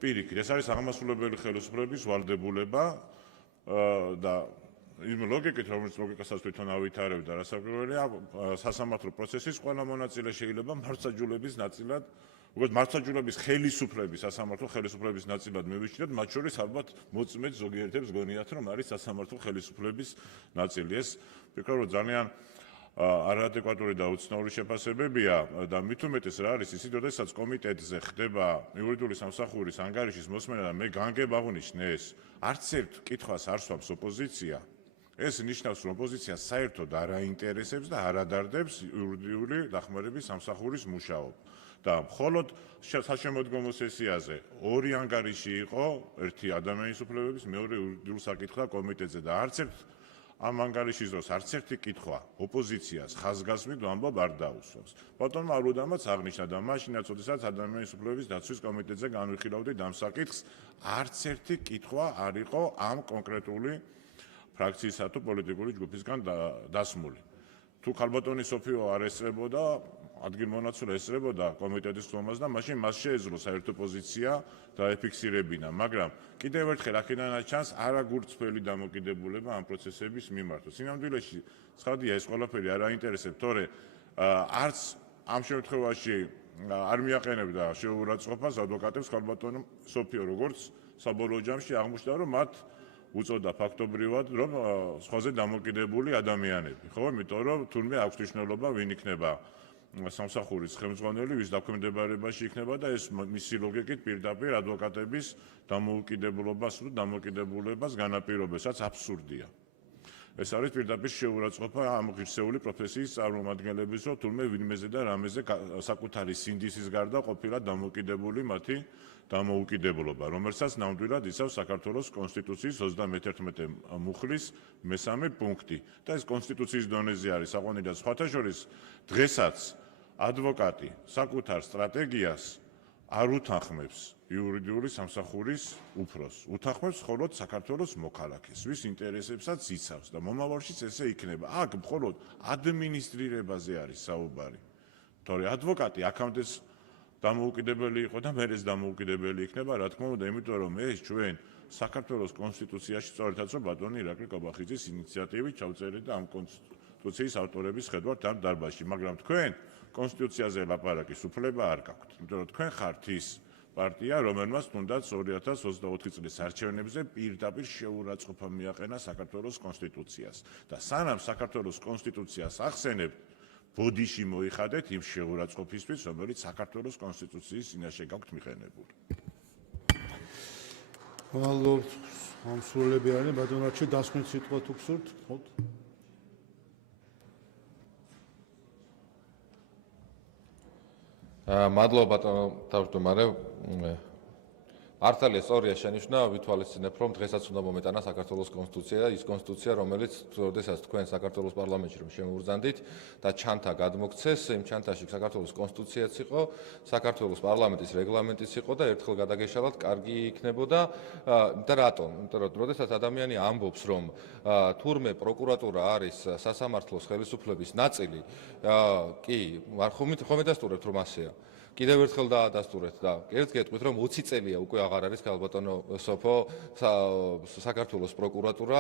პირიქით, ეს არის აღმასრულებელი ხელისუფლების ვარდებულება და იმ ლოგიკით, რომელიც ლოგიკასაც თვითონ ავითარებ და რასაკვირველია, სასამართლო პროცესის ყველა მონაწილე შეიძლება მართლმსაჯულების ნაწილად, როგორც მართლმსაჯულების ხელისუფლების, სასამართლო ხელისუფლების ნაწილად მივიჩნიოთ, მათ შორის ალბათ მოწმედ ზოგიერთებს გონიათ, რომ არის სასამართლო ხელისუფლების ნაწილი. ეს ვფიქრობ, რომ ძალიან არაადეკვატური და უცნაური შეფასებებია და მით უმეტეს რა არის ისიც, როდესაც კომიტეტზე ხდება იურიდიული სამსახურის ანგარიშის მოსმენა და მე განგებ აღვნიშნე ეს, არც ერთ კითხვას არ სვამს ოპოზიცია. ეს ნიშნავს, რომ ოპოზიცია საერთოდ არ აინტერესებს და არ ადარდებს იურიდიული დახმარების სამსახურის მუშაობა. და მხოლოდ საშემოდგომო სესიაზე ორი ანგარიში იყო, ერთი ადამიანის უფლებების, მეორე იურიდიულ საკითხთა კომიტეტზე და არც ერთ ამ ანგარიშის დროს არც ერთი კითხვა ოპოზიციას ხაზგასმით ვამბობ არ დაუსვამს. ბატონმა არუდამაც აღნიშნა და მაშინაც, როდესაც ადამიანის უფლებების დაცვის კომიტეტზე განვიხილავდით ამ საკითხს, არც ერთი კითხვა არ იყო ამ კონკრეტული ფრაქციისა თუ პოლიტიკური ჯგუფისგან დასმული. თუ ქალბატონი სოფიო არ ესწრებოდა, ადგილმონაცვლე ესწრებოდა კომიტეტის თვალს და მაშინ მას შეეძლო საერთო პოზიცია დაეფიქსირებინა, მაგრამ კიდევ ერთხელ აქედანაც ჩანს არაგურწფელი დამოკიდებულება ამ პროცესების მიმართ. სინამდვილეში ცხადია ეს ყველაფერი არ აინტერესებს, თორე არც ამ შემთხვევაში არ მიაყენებდა შეურაცხყოფას ადვოკატებს ქალბატონ სოფიო, როგორც საბოლოო ჯამში აღმოჩნდა, რომ მათ უწოდა ფაქტობრივად, რომ სხვაზე დამოკიდებული ადამიანები, ხო, იმიტომ რომ თურმე აქვს მნიშვნელობა ვინ იქნება სამსახურის ხელმძღვანელი, ვის დაქვემდებარებაში იქნება და ეს მისი ლოგიკით პირდაპირ ადვოკატების დამოუკიდებლობას თუ დამოკიდებულებას განაპირობებს, რაც აბსურდია. ეს არის პირდაპირ შეურაცხყოფა ამ ღირსეული პროფესიის წარმომადგენლების, რომ თურმე ვინმეზე და რამეზე საკუთარი სინდისის გარდა ყოფილა დამოკიდებული მათი დამოუკიდებლობა, რომელსაც ნამდვილად იცავს საქართველოს კონსტიტუციის 31 მუხლის მესამე პუნქტი. და ეს კონსტიტუციის დონეზე არის აყვანილი და სხვათა შორის დღესაც ადვოკატი საკუთარ სტრატეგიას არ უთანხმებს იურიდიული სამსახურის უფროს, უთანხმებს მხოლოდ საქართველოს მოქალაქეს, ვის ინტერესებსაც იცავს და მომავალშიც ესე იქნება. აქ მხოლოდ ადმინისტრირებაზე არის საუბარი. თორე ადვოკატი აქამდეც დამოუკიდებელი იყო და მერეც დამოუკიდებელი იქნება, რა თქმა უნდა, იმიტომ რომ ეს ჩვენ საქართველოს კონსტიტუციაში სწორედაც რომ ბატონი ირაკლი კობახიძის ინიციატივით ჩავწერეთ და ამ კონსტიტუციის ავტორების ხედვით ამ დარბაზში, მაგრამ თქვენ კონსტიტუციაზე ლაპარაკის უფლება არ გაქვთ, იმიტომ რომ თქვენ ხართ ის პარტია, რომელმაც თუნდაც 2024 წლის არჩევნებზე პირდაპირ შეურაცხყოფა მიაყენა საქართველოს კონსტიტუციას და სანამ საქართველოს კონსტიტუციას ახსენებთ, ბოდიში მოიხადეთ იმ შეურაცხყოფისთვის, რომელიც საქართველოს კონსტიტუციის წინაშე გაქვთ მიყენებული. მადლობთ ამსრულებელი არიან, ბატონ არჩილ დასკვნით სიტყვა თუ გსურთ, ხოთ? მადლობა ბატონო თავმჯდომარე. მართალია სწორია შენიშვნა, ვითვალისწინებ, რომ დღესაც უნდა მომეტანა საქართველოს კონსტიტუცია და ის კონსტიტუცია, რომელიც როდესაც თქვენ საქართველოს პარლამენტში რომ შემოვურძანდით და ჩანთა გადმოგცეს, იმ ჩანთაში საქართველოს კონსტიტუციაც იყო, საქართველოს პარლამენტის რეგლამენტიც იყო და ერთხელ გადაგეშალათ, კარგი იქნებოდა. და რატომ? იმიტომ რომ როდესაც ადამიანი ამბობს, რომ თურმე პროკურატურა არის სასამართლოს ხელისუფლების ნაწილი, კი, ხომ დასტურებთ რომ ასეა. კიდევ ერთხელ დაადასტურეთ და ერთ გეტყვით, რომ 20 წელია უკვე აღარ არის ქალბატონო სოფო საქართველოს პროკურატურა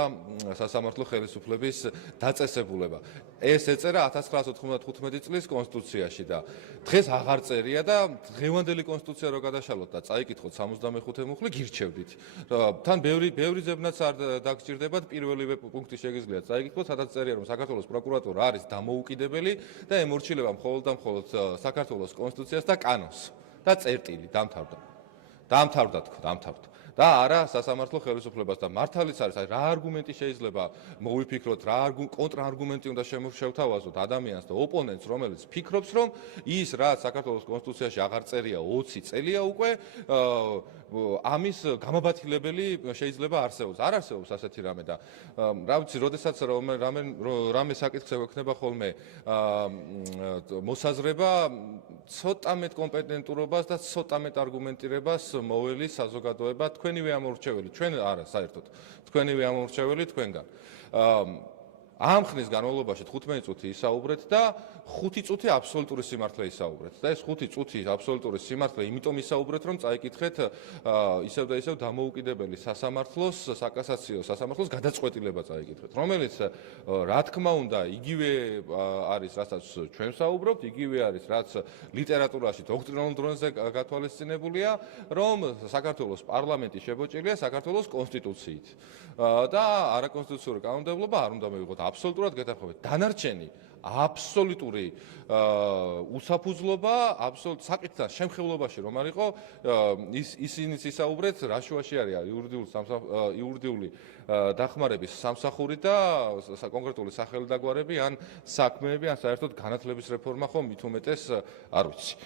სასამართლო ხელისუფლების დაწესებულება. ეს ეწერა 1995 წლის კონსტიტუციაში და დღეს აღარ წერია და დღევანდელი კონსტიტუცია რო გადაშალოთ და წაიკითხოთ 65 მუხლი გირჩევდით. თან ბევრი ზებნაც არ დაგჭირდებათ, პირველივე პუნქტი შეგიძლიათ წაიკითხოთ, სადაც წერია, რომ საქართველოს პროკურატურა არის დამოუკიდებელი და ემორჩილება მხოლოდ და მხოლოდ საქართველოს კონსტიტუციას და კანონს და წერტილი დამთავრდა. და არა სასამართლო ხელისუფლებას და მართალიც არის, აი რა არგუმენტი შეიძლება მოვიფიქროთ, რა კონტრარგუმენტი უნდა შევთავაზოთ ადამიანს და ოპონენტს, რომელიც ფიქრობს, რომ ის რაც საქართველოს კონსტიტუციაში აღარ წერია 20 წელია უკვე ამის გამაბათილებელი შეიძლება არსებობს. არ არსებობს ასეთი რამე და რა ვიცი, როდესაც რამე საკითხზე გვექნება ხოლმე მოსაზრება ცოტა მეტ კომპეტენტურობას და ცოტა მეტ არგუმენტირებას მოველის საზოგადოება თქვენივე ამორჩეველი, ჩვენ არა საერთოდ, თქვენივე ამორჩეველი თქვენგან. ამ ხნის განმავლობაში 15 წუთი ისაუბრეთ და 5 წუთი აბსოლუტური სიმართლე ისაუბრეთ. და ეს 5 წუთი აბსოლუტური სიმართლე იმიტომ ისაუბრეთ, რომ წაიკითხეთ ისევ და ისევ დამოუკიდებელი სასამართლოს, საკასაციო სასამართლოს გადაწყვეტილება წაიკითხეთ, რომელიც რა თქმა უნდა იგივე არის, რასაც ჩვენ საუბრობთ, იგივე არის, რაც ლიტერატურაში დოქტრინალურ დონეზე გათვალისწინებულია, რომ საქართველოს პარლამენტი შებოჭრილია საქართველოს კონსტიტუციით. და არაკონსტიტუციური კანონმდებლობა არ უნდა მივიღოთ აბსოლუტურად გეთანხმებით. დანარჩენი აბსოლუტური უსაფუძვლობა, საკითხთან შემხევლობაში რომ არ იყო, ისინიც ისაუბრეთ, რა შუაში არის იურიდიული დახმარების სამსახური და კონკრეტული სახელი დაგვარები ან საქმეები, ან საერთოდ განათლების რეფორმა ხო მით უმეტეს არ ვიცი.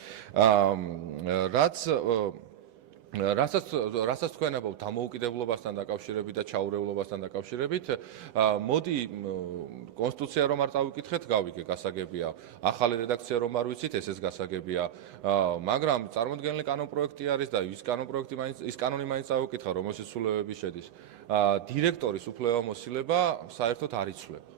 რასაც თქვენ ამბობთ დამოუკიდებლობასთან დაკავშირებით და ჩაურევლობასთან დაკავშირებით, მოდი კონსტიტუცია რომ არ წავიკითხეთ, გავიგე, გასაგებია. ახალი რედაქცია რომ არ ვიცით, ესეც გასაგებია. მაგრამ წარმოდგენილი კანონპროექტი არის და ის კანონი მაინც წავიკითხა, რომელშიც სრულებები შედის. დირექტორის უფლებამოსილება საერთოდ არ იცვლება.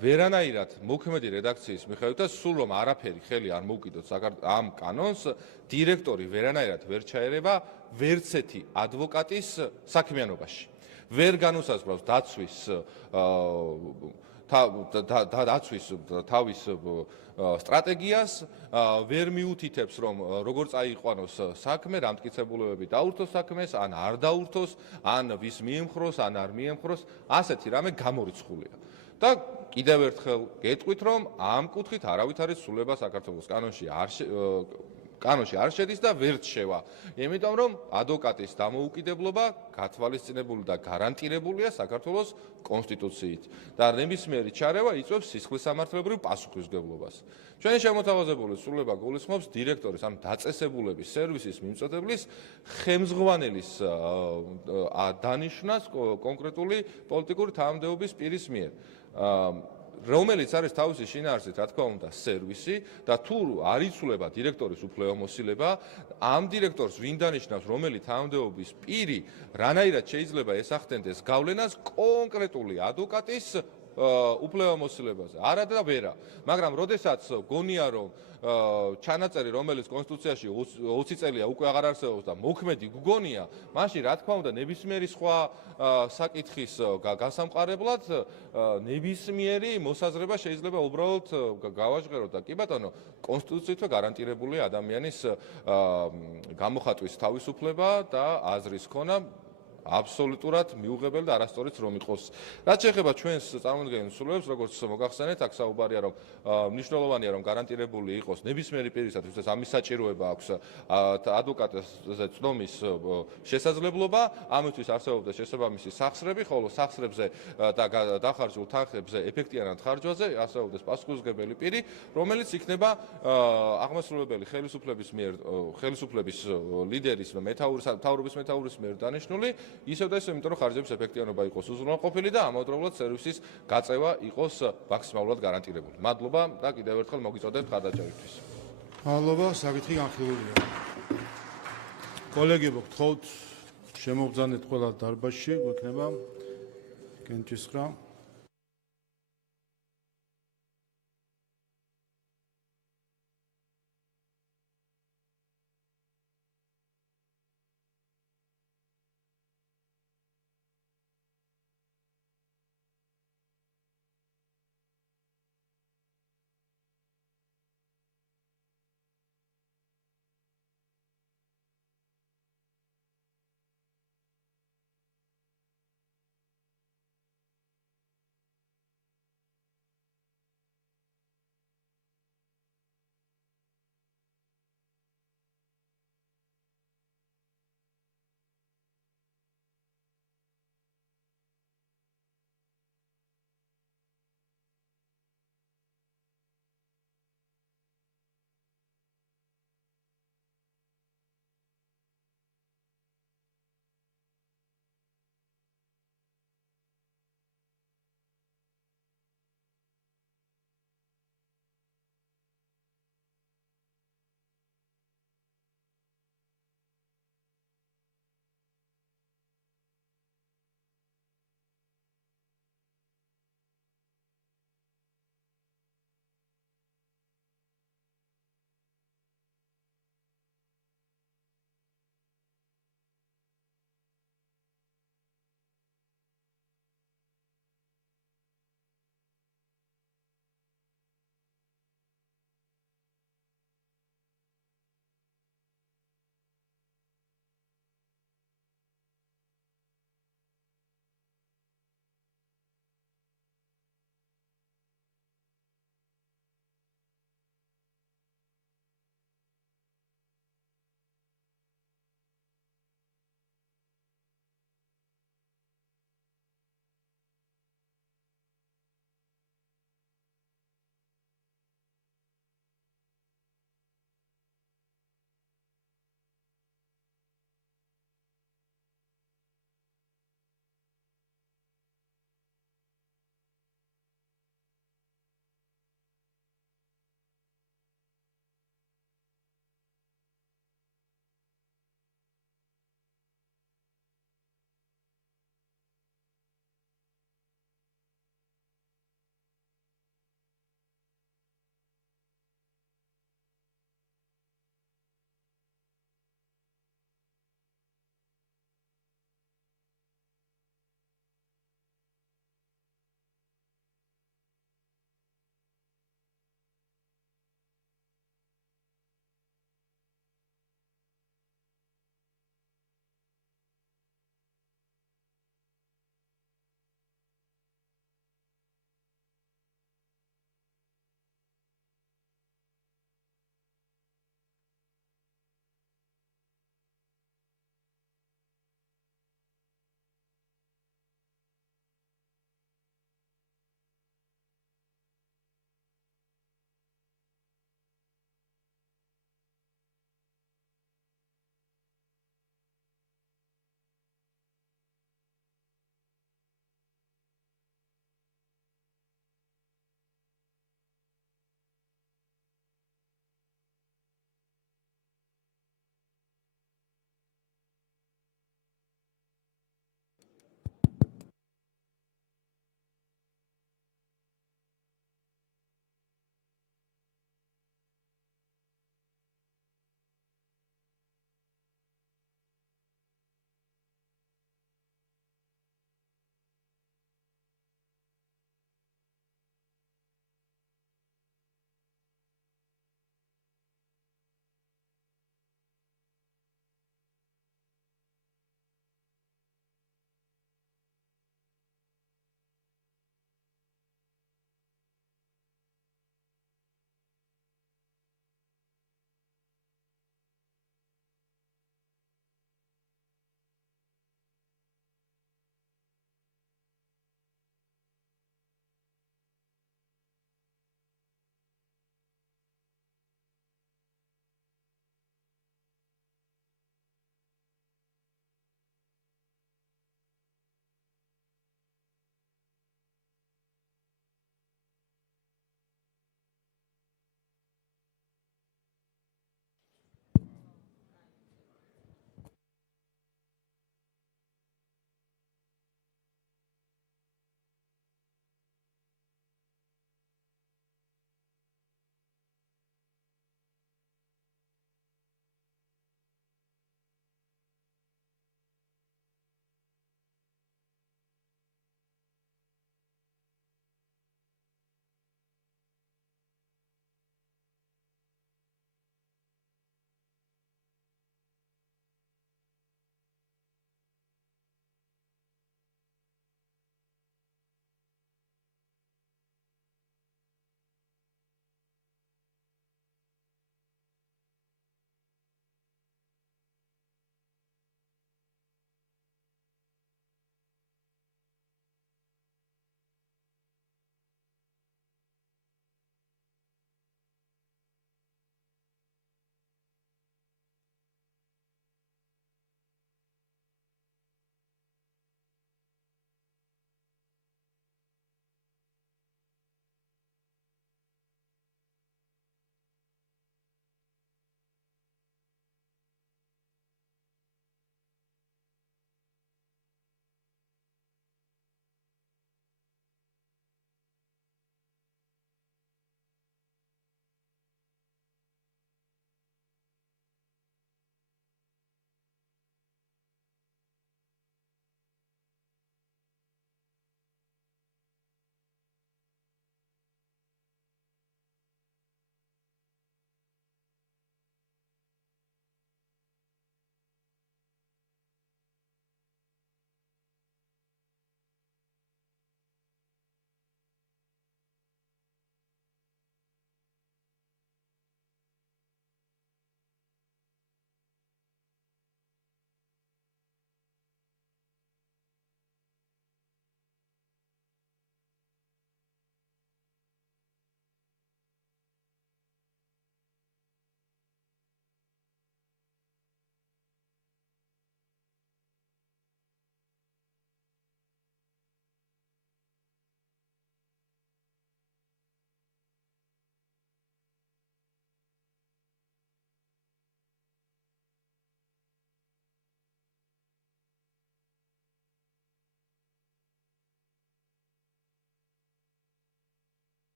ვერანაირად მოქმედი რედაქციის მიხედვით და სულ რომ არაფერი ხელი არ მოუკიდოთ ამ კანონს, დირექტორი ვერანაირად ვერ ჩაერება ვერცერთი ადვოკატის საქმიანობაში. ვერ განუსაზღვრავს დაცვის თავის სტრატეგიას, ვერ მიუთითებს, რომ როგორ წაიყვანოს საქმე, რა მტკიცებულებები დაურთოს საქმეს, ან არ დაურთოს, ან ვის მიემხროს, ან არ მიემხროს, ასეთი რამე გამორიცხულია. და კიდევ ერთხელ გეტყვით, რომ ამ კუთხით არავით არის ცვლილება საქართველოს კანონში არ შედის და ვერ რჩევა. იმიტომ რომ ადვოკატის დამოუკიდებლობა გათვალისწინებული და გარანტირებულია საქართველოს კონსტიტუციით და ნებისმიერი ჩარევა იწვევს სისხლისამართლებრივ პასუხისმგებლობას. ჩვენი შემოთავაზებული ცვლილება გულისხმობს დირექტორის, ამ დაწესებულების სერვისის მიმწოდებლის ხელმძღვანელის დანიშვნას კონკრეტული პოლიტიკური თანამდებობის პირის მიერ. რომელიც არის თავისი შინაარსით, რა თქმა უნდა, სერვისი და თუ არ იცვლება დირექტორის უფლებამოსილება, ამ დირექტორს ვინ დანიშნავს, რომელი თანამდებობის პირი, რანაირად შეიძლება ესახდენდეს გავლენას კონკრეტული ადვოკატის უფლებამოსილებაზე. არა და ვერა. მაგრამ როდესაც გონია, რომ ჩანაწერი, რომელიც კონსტიტუციაში 20 წელია უკვე აღარ არსებობს და მოქმედი გგონია, მაშინ რა თქმა უნდა ნებისმიერი სხვა საკითხის გასამყარებლად ნებისმიერი მოსაზრება შეიძლება უბრალოდ გავაჟღეროთ და კი ბატონო, კონსტიტუციითვე გარანტირებულია ადამიანის გამოხატვის თავისუფლება და აზრის ქონა აბსოლუტურად მიუღებელი და არასწორიც რომ იყოს. რაც შეეხება ჩვენს წარმოდგენილ სრულებს, როგორც მოგახსენეთ, აქ საუბარია, რომ მნიშვნელოვანია, რომ გარანტირებული იყოს ნებისმიერი პირისათვის, ვისაც ამის საჭიროება აქვს ადვოკატზე ცნობის შესაძლებლობა, ამისთვის არსებობდა შესაბამისი სახსრები, ხოლო სახსრებზე და დახარჯულ თანხებზე ეფექტიანად ხარჯვაზე არსებობდეს პასუხისმგებელი პირი, რომელიც იქნება აღმასრულებელი ხელისუფლების ლიდერის მთავრობის მეთაურის მიერ დანიშნული. ისევ და ისევ, იმიტომ რომ ხარჯების ეფექტიანობა იყოს უზრუნველყოფილი და ამავდროულად სერვისის გაწევა იყოს მაქსიმალურად გარანტირებული. მადლობა და კიდევ ერთხელ მოგიწოდებთ ხარდაჭერისთვის. მადლობა, საკითხი განხილულია. კოლეგებო, გთხოვთ შემოგბრძანეთ ყველა დარბაზში, გვექნება კენჭისყრა.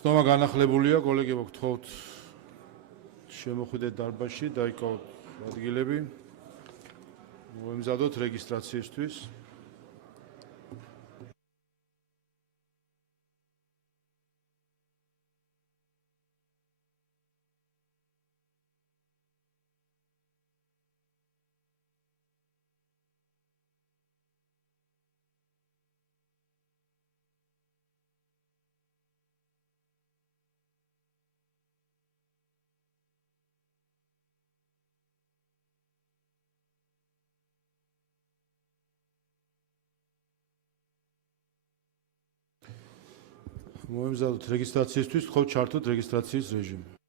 ცნობა განახლებულია, კოლეგებო, გთხოვთ შემოხვიდეთ დარბაზში, დაიკავოთ ადგილები. მოემზადოთ რეგისტრაციისთვის. მოემზადოთ რეგისტრაციისთვის, გთხოვთ ჩართოთ რეგისტრაციის რეჟიმი.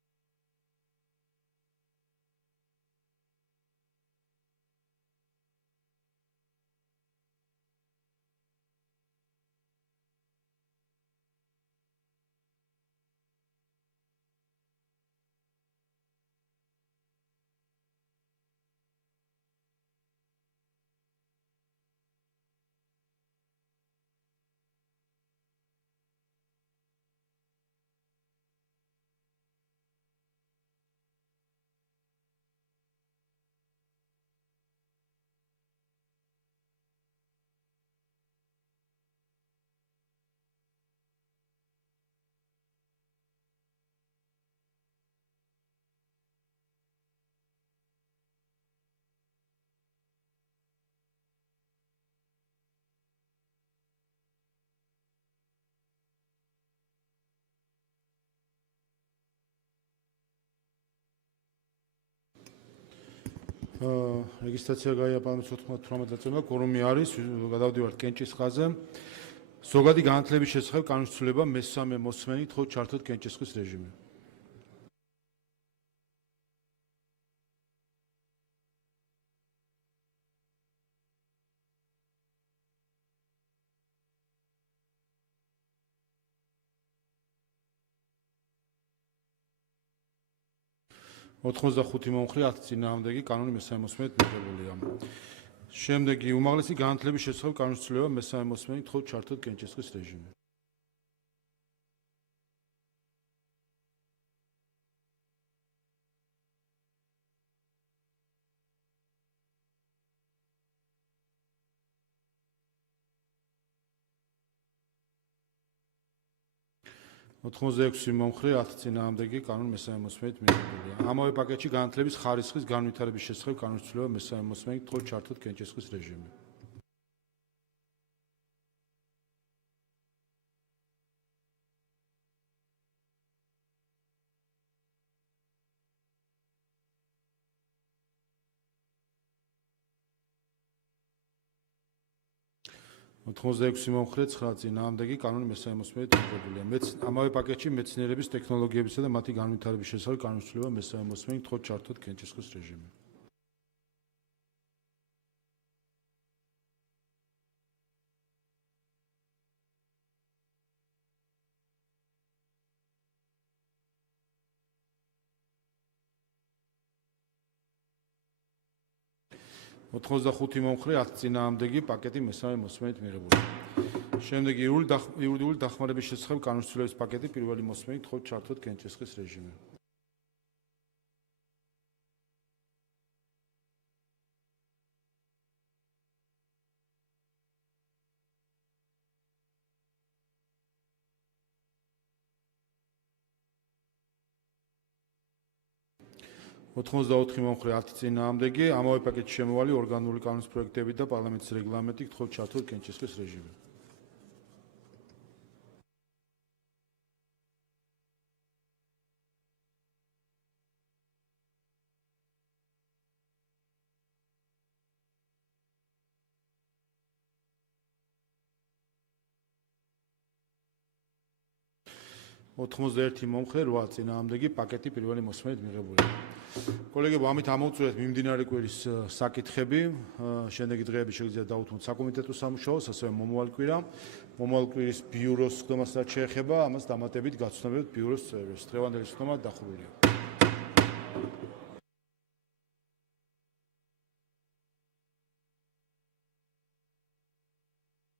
რეგისტრაცია გაიაფორმეს 98 წელს, კორუმი არის, გადავდივართ კენჭის ხაზზე. ზოგადი განათლების შესახებ განსაცვლელობა მესამე მოსმენი, გთხოვთ ჩართოთ კენჭისყრის რეჟიმი. ოთხმოცდახუთი მომხრე 10 წინააღმდეგი კანონი მესამე მოსმენით მიღებულია. შემდეგი უმაღლესი განათლების შესახებ განსაცვლელობა მესამე მოსმენი, გთხოვთ ჩართოთ კენჭისყრის რეჟიმი. ოთხმოცდაექვსი მომხრე 10 წინააღმდეგი კანონი მესამე მოსმენით მიღებულია. ამავე პაკეტში განათლების ხარისხის განვითარების შესახებ განსაცვლელობა მესამე მოსმენით, გთხოვთ ჩართოთ კენჭისყრის რეჟიმი. ოთხმოცდაექვსი მომხრე 9 წინააღმდეგი კანონი მესამე მოსმენით მიღებულია. ამავე პაკეტში მეცნიერების ტექნოლოგიებისა და მათი განვითარების შესახებ განსაცვლელობა მესამე მოსმენით, გთხოვთ ჩართოთ კენჭისყრის რეჟიმი. ოთხმოცდახუთი მომხრე 10 წინააღმდეგი პაკეტი მესამე მოსმენით მიღებულია. შემდეგი იურიდიული დახმარების შესახებ განსაცვლელების პაკეტი პირველი მოსმენით, გთხოვთ ჩართოთ კენჭისყრის რეჟიმი. ოთხმოცდაოთხი მომხრე 10 წინააღმდეგი, ამავე პაკეტში შემოვალი ორგანული კანონის პროექტები და პარლამენტის რეგლამენტი, გთხოვთ ჩართოთ კენჭისყრის რეჟიმი. ოთხმოცდაერთი მომხრე 8 წინააღმდეგი პაკეტი პირველი მოსმენით მიღებულია. კოლეგებო, ამით ამოვწურეთ მიმდინარე კვირის საკითხები. შემდეგი დღეები შეგიძლიათ დაუთმოთ საკომიტეტო სამუშაოს, ასევე მომავალ კვირის ბიუროს ხდომას რაც შეეხება, ამას დამატებით გაცნობებთ ბიუროს წევრებს. დღევანდელი ხდომა დახურულია.